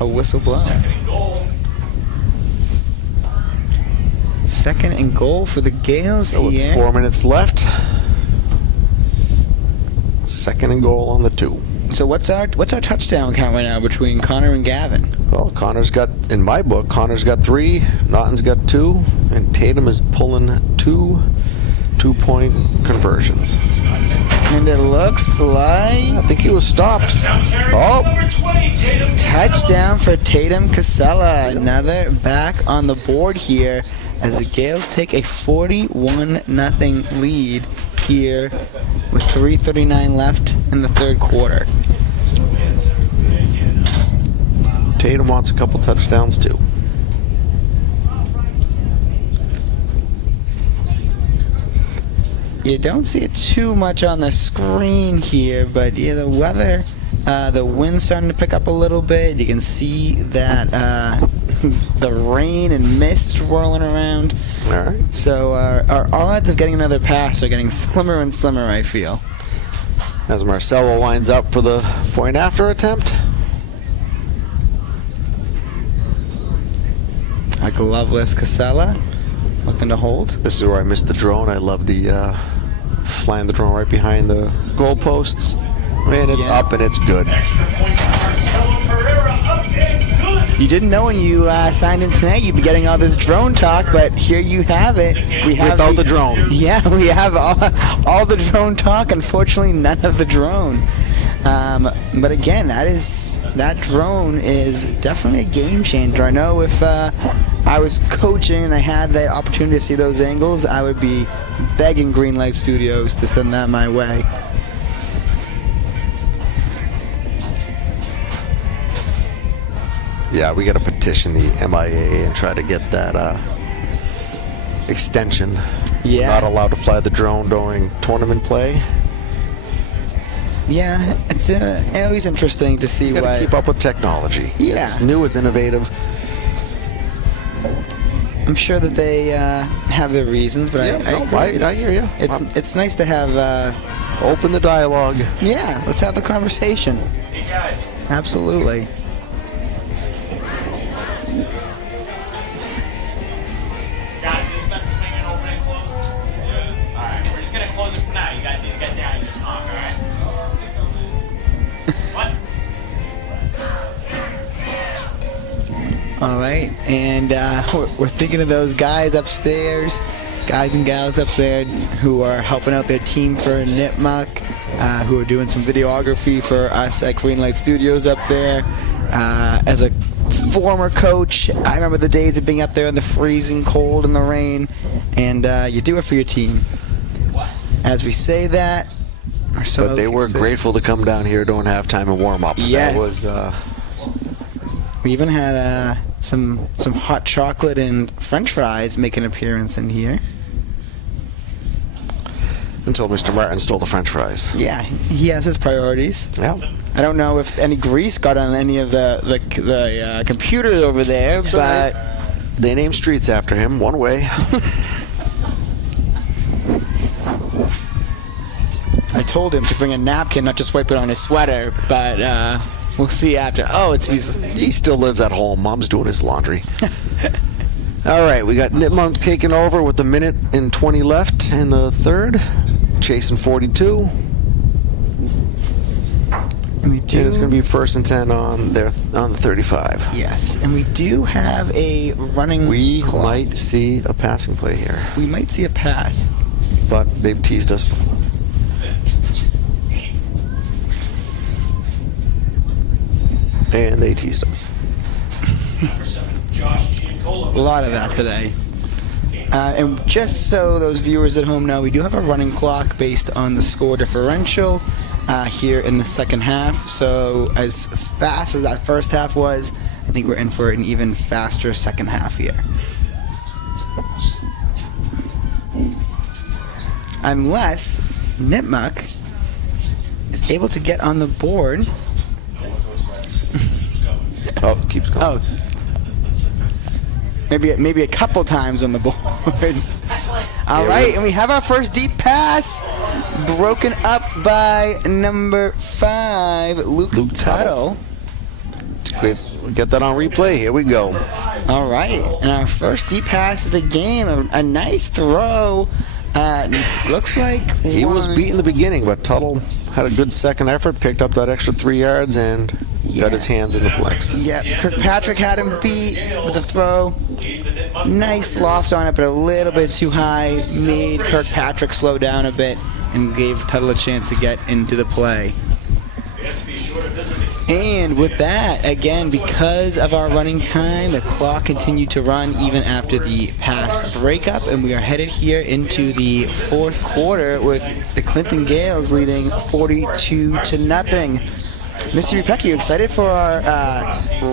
A whistle blow. 2nd and goal. 2nd and goal for the Gales So with here. 4 minutes left, 2nd and goal on the 2. So what's our touchdown count right now between Connor and Gavin? Well, Connor's got, in my book, Connor's got 3, Naughton's got 2, and Tatum is pulling 2 2-point conversions. And it looks like I think he was stopped. Now carried Oh. by number 20, Tatum. touchdown for Tatum Casella. Another back on the board here as the Gales take a 41-0 lead here with 3:39 left in the third quarter. Tatum wants a couple touchdowns too. You don't see it too much on the screen here, but yeah, the weather, the wind's starting to pick up a little bit. You can see that the rain and mist whirling around. All right. So our odds of getting another pass are getting slimmer and slimmer, I feel. As Marcelo lines up for the point after attempt. A gloveless Casella looking to hold. This is where I missed the drone. I love the flying the drone right behind the goalposts. Man, it's Yeah. up and it's good. Extra point for Marcelo Pereira, up and good. You didn't know when you signed in tonight you'd be getting all this drone talk, but here you have it. We have Without the drone. Yeah, we have all the drone talk. Unfortunately, none of the drone. But again, that drone is definitely a game changer. I know if I was coaching and I had the opportunity to see those angles, I would be begging Greenlight Studios to send that my way. Yeah, we got to petition the MIA and try to get that extension. Yeah. Not allowed to fly the drone during tournament play. Yeah, it's always interesting to see You got to why. keep up with technology. Yeah. It's new, it's innovative. I'm sure that they have their reasons, but Yeah, no, agree. I hear you. It's nice to have. Open the dialogue. Yeah, let's have the conversation. Hey guys, Absolutely. Guys, this been swinging open and closed? Yeah. Alright, we're just gonna close it for now. You guys need to get down and just honk, alright? What? All right, and we're thinking of those guys upstairs, guys and gals up there who are helping out their team for Nipmuc, who are doing some videography for us at Greenlight Studios up there. As a former coach, I remember the days of being up there in the freezing cold and the rain, and you do it for your team. As we say that, But they were grateful to come down here during halftime and warm up. Yes. That was, we even had some hot chocolate and French fries make an appearance in here. until Mr. Martin stole the French fries. Yeah, he has his priorities. Yeah. I don't know if any grease got on any of the computers over there, It's but all right. They named streets after him, one way. I told him to bring a napkin, not just wipe it on his sweater, but we'll see after. Oh, He still lives at home. Mom's doing his laundry. All right, we got Nipmuc taking over with a minute and 20 left in the third. Chasing 42. And we do. And it's going to be 1st and 10 on the 35. Yes, and we do have a running. We clock. might see a passing play here, We might see a pass. but they've teased us before. And they teased us. A lot of that today. And just so those viewers at home know, we do have a running clock based on the score differential here in the second half. So as fast as that first half was, I think we're in for an even faster second half here. Unless Nipmuc is able to get on the board. Oh, it keeps going. Oh, maybe a couple times on the board. All right, and we have our first deep pass, broken up by number 5, Luke Tuttle. We'll get that on replay. Here we go. All right, and our first deep pass of the game, a nice throw. Looks like He was beat in the beginning, but Tuttle had a good second effort, picked up that extra 3 yards, and got his hands in the plex. Yeah, Kirkpatrick had him beat with a throw. Nice loft on it, but a little bit too high. Made Kirkpatrick slow down a bit and gave Tuttle a chance to get into the play. And with that, again, because of our running time, the clock continued to run even after the pass breakup, and we are headed here into the fourth quarter with the Clinton Gales leading 42-0. Mr. Nipmuc, are you excited for our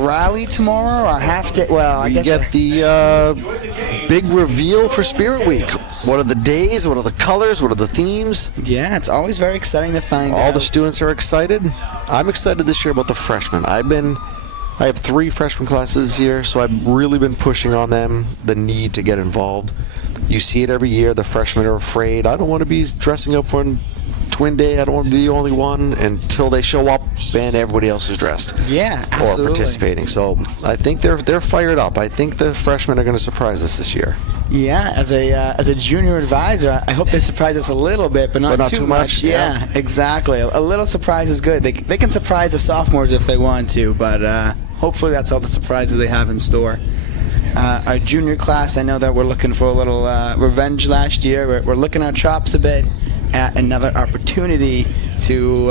rally tomorrow? Our half day? Well, I We guess get the big reveal for Spirit Week. What are the days? What are the colors? What are the themes? yeah, it's always very exciting to find All out. the students are excited. I'm excited this year about the freshmen. I have 3 freshman classes this year, so I've really been pushing on them the need to get involved. You see it every year. The freshmen are afraid. I don't want to be dressing up for Twin Day. I don't want to be the only one until they show up and everybody else is dressed. Yeah, Or absolutely. participating. So I think they're fired up. I think the freshmen are going to surprise us this year. Yeah, as a junior advisor, I hope they surprise us a little bit, but not too much. Yeah, exactly. A little surprise is good. They can surprise the sophomores if they want to, but hopefully that's all the surprises they have in store. Our junior class, I know that we're looking for a little revenge last year. We're licking our chops a bit at another opportunity to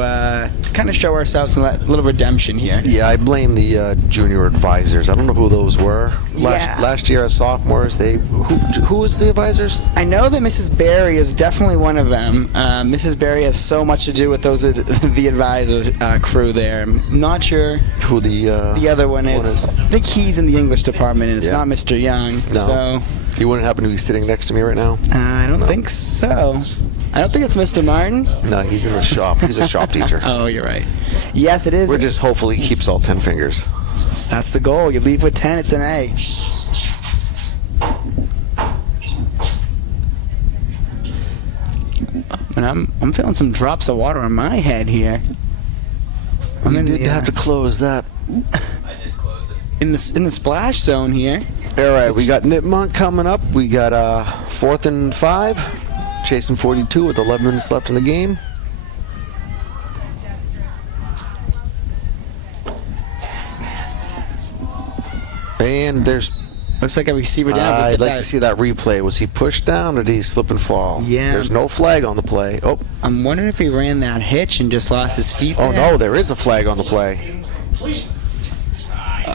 kind of show ourselves a little redemption here. Yeah, I blame the junior advisors. I don't know who those were. Last year as sophomores, who was the advisors? I know that Mrs. Barry is definitely one of them. Mrs. Barry has so much to do with the advisor crew there. I'm not sure Who the other one is. I think he's in the English department, and it's Yeah. not Mr. Young. No. So He wouldn't happen to be sitting next to me right now? I don't think so. I don't think it's Mr. Martin. No, he's in the shop. He's a shop teacher. Oh, you're right. Yes, it is. We're just hopefully he keeps all 10 fingers. That's the goal. You leave with 10, it's an A. And I'm feeling some drops of water on my head here. I'm You in did the, have to close that. I did close it. in the splash zone here. All right, we got Nipmuc coming up. We got 4th and 5, chasing 42 with 11 minutes left in the game. And there's. Looks like a receiver down. I'd like to see that replay. Was he pushed down or did he slip and fall? Yeah. There's no flag on the play. Oh. I'm wondering if he ran that hitch and just lost his feet. Oh there. no, there is a flag on the play.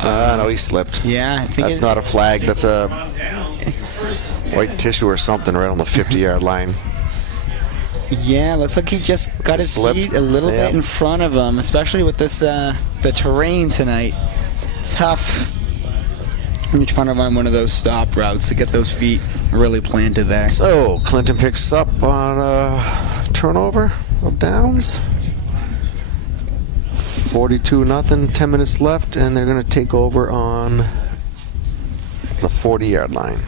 No, he slipped. Yeah, I think That's not a flag. That's a white tissue or something right on the 50-yard line. Yeah, looks like he just got his Slipped. feet a little Yeah. bit in front of him, especially with this the terrain tonight. Tough when you're trying to run one of those stop routes to get those feet really planted there. So Clinton picks up on a turnover of downs. 42-0, 10 minutes left, and they're going to take over on the 40-yard line.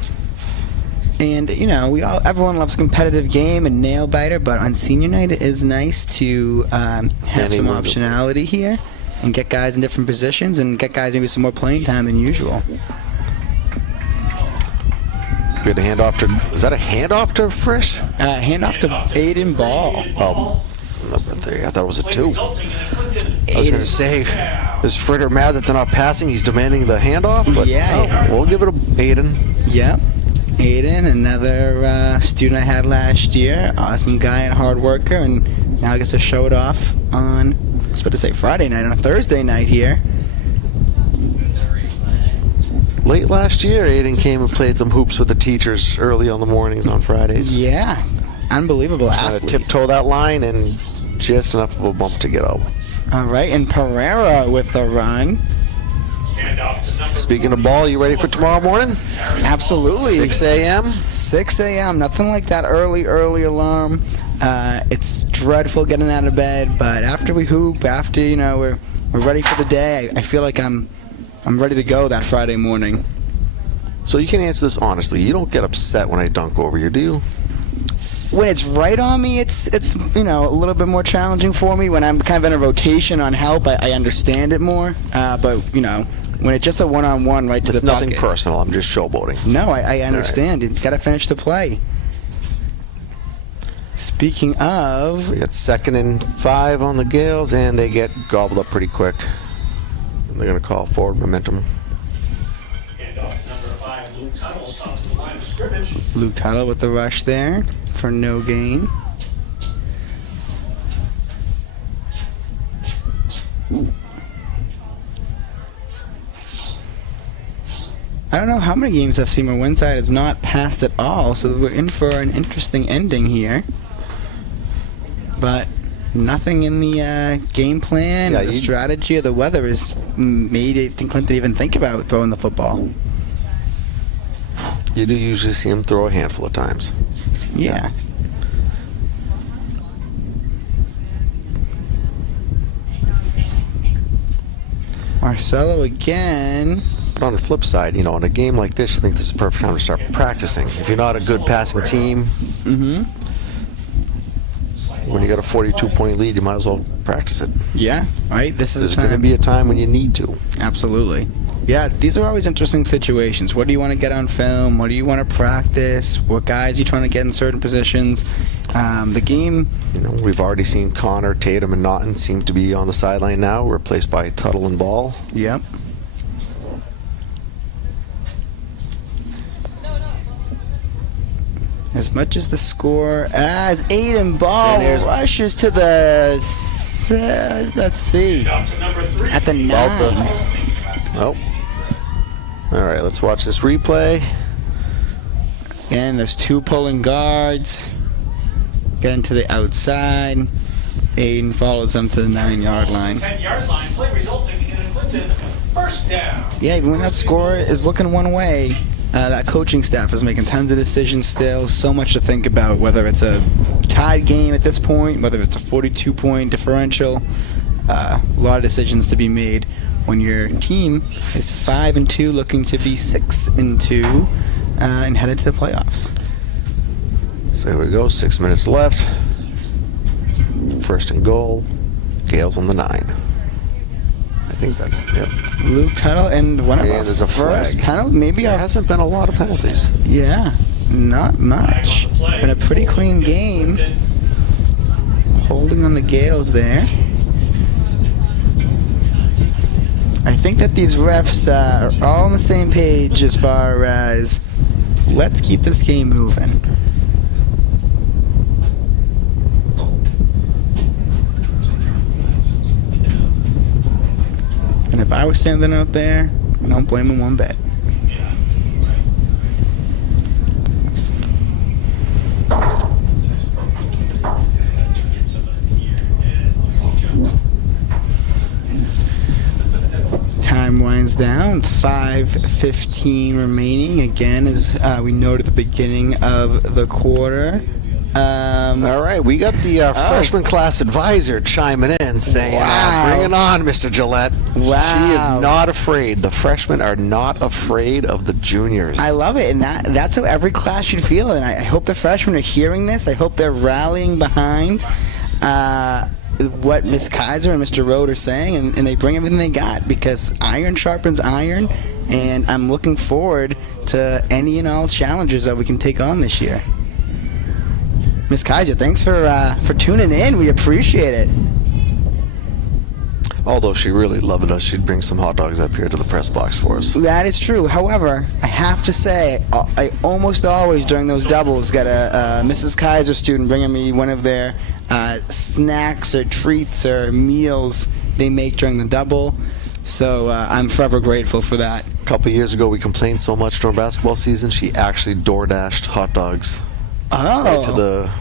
And you know, everyone loves competitive game and nail biter, but on senior night it is nice to have some Anyone's a- optionality here and get guys in different positions and get guys maybe some more playing time than usual. Good handoff to. Is that a handoff to Frisch? Handoff to Aiden Ball. Oh, number 3. I thought it was a 2. I was going to say, is Fritter mad that they're not passing? He's demanding the handoff, but Yeah. no, we'll give it to Aiden. Yep. Aiden, another student I had last year. Awesome guy and hard worker, and now gets to show it off on, I was about to say Friday night, on a Thursday night here. Late last year, Aiden came and played some hoops with the teachers early on the mornings on Fridays. Yeah. Unbelievable Trying to athlete. tiptoe that line and just enough of a bump to get out. All right, and Pereira with the run. Speaking of ball, you ready for tomorrow morning? Absolutely. 6 a.m.? 6 a.m. Nothing like that early alarm. It's dreadful getting out of bed, but after we hoop, after we're ready for the day, I feel like I'm ready to go that Friday morning. So you can answer this honestly. You don't get upset when I dunk over you, do you? When it's right on me, it's a little bit more challenging for me. When I'm kind of in a rotation on help, I understand it more. But when it's just a one-on-one right to It's the nothing bucket. personal. I'm just showboating. No, I understand. You got to finish the play. Speaking of, We got 2nd and 5 on the Gales, and they get gobbled up pretty quick. They're going to call forward momentum. Handoff to number 5, Luke Tuttle, stops the line of scrimmage. Luke Tuttle with the rush there for no gain. I don't know how many games have Seymour Winside has not passed at all, so we're in for an interesting ending here. But nothing in the game plan, Yeah, or the strategy, or the weather has made Clinton even think about throwing the football. You do usually see him throw a handful of times. Yeah. Marcelo again. But on the flip side, in a game like this, you think this is the perfect time to start practicing. If you're not a good passing team, when you got a 42-point lead, you might as well practice it. Yeah, right? This is There's the going to time. be a time when you need to. Absolutely. Yeah, these are always interesting situations. What do you want to get on film? What do you want to practice? What guys are you trying to get in certain positions? The game... We've already seen Connor, Tatum, and Naughton seem to be on the sideline now, replaced by Tuttle and Ball. Yep. As much as the score as Aiden Ball And there's- rushes to the... let's see. Handoff to number 3. At the 9. Oh. All right, let's watch this replay. And there's 2 pulling guards. Getting to the outside. Aiden follows them to the 9-yard line. 10-yard line, play resulting in a Clinton first down. Yeah, even when that score is looking one way, that coaching staff is making tons of decisions still. So much to think about, whether it's a tied game at this point, whether it's a 42-point differential. A lot of decisions to be made when your team is 5-2, looking to be 6-2, and headed to the playoffs. So here we go, 6 minutes left. 1st and goal. Gales on the 9. I think that's it. Luke Tuttle, and one of Yeah, our there's a first flag. penalty, maybe There our hasn't been a lot of penalties. yeah, not much. Been a pretty clean game. Holding on the Gales there. I think that these refs are all on the same page as far as let's keep this game moving. And if I was standing out there, I don't blame him one bit. Time winds down. 5:15 remaining. Again, as we noted at the beginning of the quarter. All right, we got the freshman class advisor chiming in saying, Wow. bring it on, Mr. Gillette. Wow. She is not afraid. The freshmen are not afraid of the juniors. I love it, and that's how every class should feel. And I hope the freshmen are hearing this. I hope they're rallying behind what Miss Kaiser and Mr. Rode are saying, and they bring everything they got, because iron sharpens iron, and I'm looking forward to any and all challenges that we can take on this year. Miss Kaiser, thanks for tuning in. We appreciate it. Although if she really loved us, she'd bring some hot dogs up here to the press box for us. That is true. However, I have to say, I almost always during those doubles get a Mrs. Kaiser student bringing me one of their snacks or treats or meals they make during the double. So I'm forever grateful for that. A couple years ago, we complained so much during basketball season, she actually door-dashed hot dogs right to the...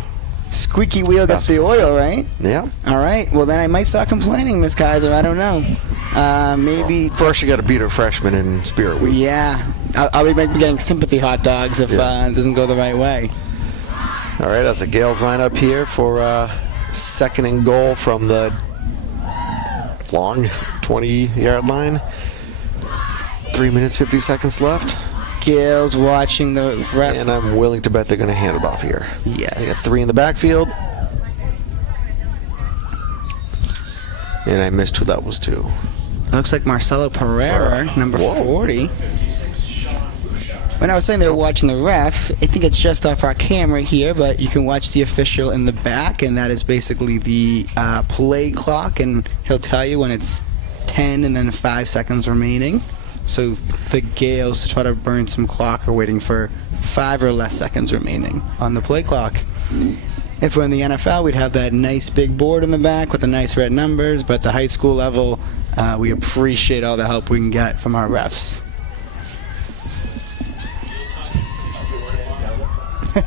Squeaky wheel gets the oil, right? Yeah. All right. Well, then I might start complaining, Miss Kaiser. I don't know. Maybe... First, you got to beat her freshman in Spirit Week. Yeah. I'll be getting sympathy hot dogs if it doesn't go the right way. All right, that's a Gales lineup here for second and goal from the long 20-yard line. 3 minutes, 50 seconds left. Gales watching the ref. And I'm willing to bet they're going to hand it off here. Yes. They got 3 in the backfield. And I missed who that was to. Looks like Marcelo Pereira, number 40. When I was saying they were watching the ref, I think it's just off our camera here, but you can watch the official in the back, and that is basically the play clock, and he'll tell you when it's 10 and then 5 seconds remaining. So the Gales, to try to burn some clock, are waiting for 5 or less seconds remaining on the play clock. If we're in the NFL, we'd have that nice big board in the back with the nice red numbers, but at the high school level, we appreciate all the help we can get from our refs.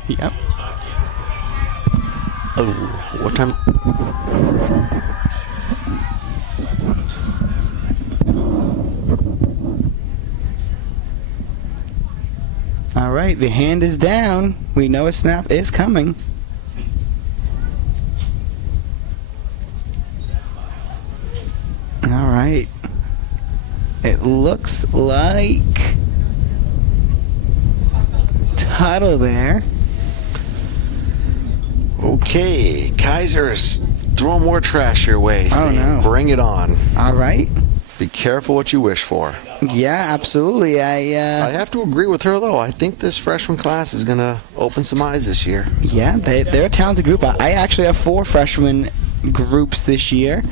Yep. Oh, what time? All right, the hand is down. We know a snap is coming. All right. It looks like Tuttle there. Okay, Kaiser's throwing more trash your way. Oh, Steve. no. Bring it on. All right. Be careful what you wish for. Yeah, absolutely. I have to agree with her, though. I think this freshman class is going to open some eyes this year. Yeah, they're a talented group. I actually have 4 freshman groups this year.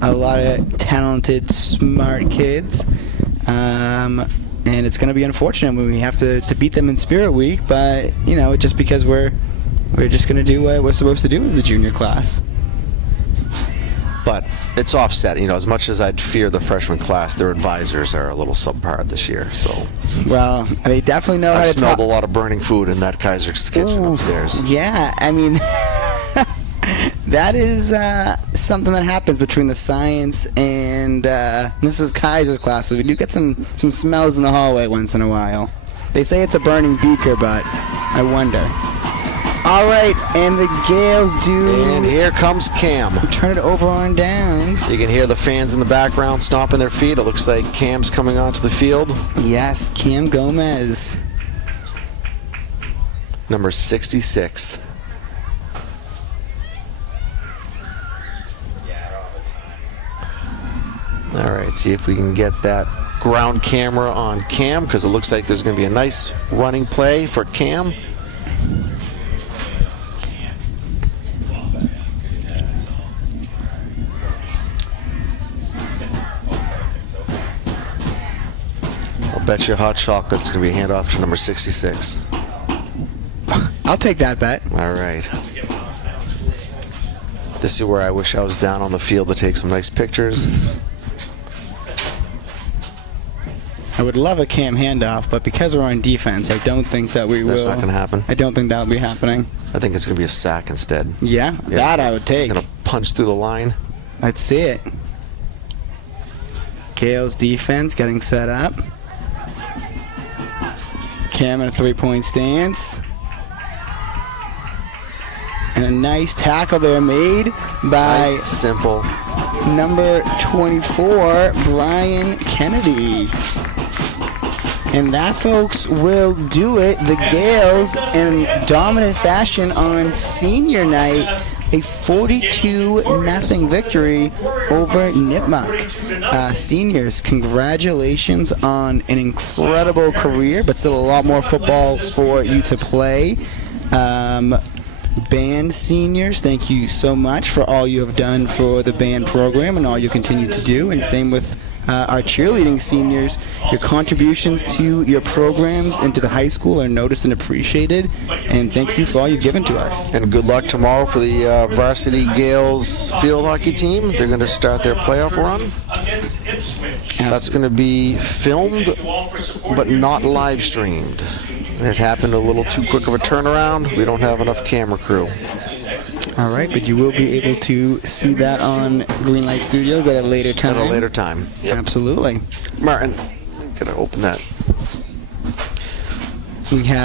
A lot of talented, smart kids. And it's going to be unfortunate when we have to beat them in Spirit Week, but, you know, just because we're just going to do what we're supposed to do as the junior class. But it's offset. You know, as much as I'd fear the freshman class, their advisors are a little subpar this year. So, well, they definitely know how I to smelled a lot of burning food in that Kaiser's kitchen upstairs. Yeah, I mean, that is something that happens between the science and Mrs. Kaiser's classes. We do get some smells in the hallway once in a while. They say it's a burning beaker, but I wonder. All right, and the Gales do. And here comes Cam. Turn it over on downs. You can hear the fans in the background stomping their feet. It looks like Cam's coming onto the field. Yes, Cam Gomez. Number 66. All right, see if we can get that ground camera on Cam, because it looks like there's going to be a nice running play for Cam. I'll bet you hot chocolate it's going to be a handoff to number 66. I'll take that bet. All right. This is where I wish I was down on the field to take some nice pictures. I would love a Cam handoff, but because we're on defense, I don't think that we will. That's not going to happen. I don't think that'll be happening. I think it's going to be a sack instead. Yeah, that I would take. He's going to punch through the line. Let's see it. Gale's defense getting set up. Cam in a 3-point stance. And a nice tackle there made by Nice, simple. number 24, Brian Kennedy. And that, folks, will do it. The Gales, in dominant fashion on senior night, a 42-0 victory over Nipmuc. Seniors, congratulations on an incredible career, but still a lot more football for you to play. band seniors, thank you so much for all you have done for the band program and all you continue to do. And same with our cheerleading seniors. Your contributions to your programs and to the high school are noticed and appreciated. And thank you for all you've given to us. And good luck tomorrow for the Varsity Gales field hockey team. They're going to start their playoff run. Against Ipswich. That's going to be filmed, Thank you all for supporting but your not team. live streamed. It happened a little too quick of a turnaround. We don't have enough camera crew. All right, but you will be able to see that on Greenlight Studios at a later time. At a later time. Yep. Absolutely. Martin, gotta open that. We have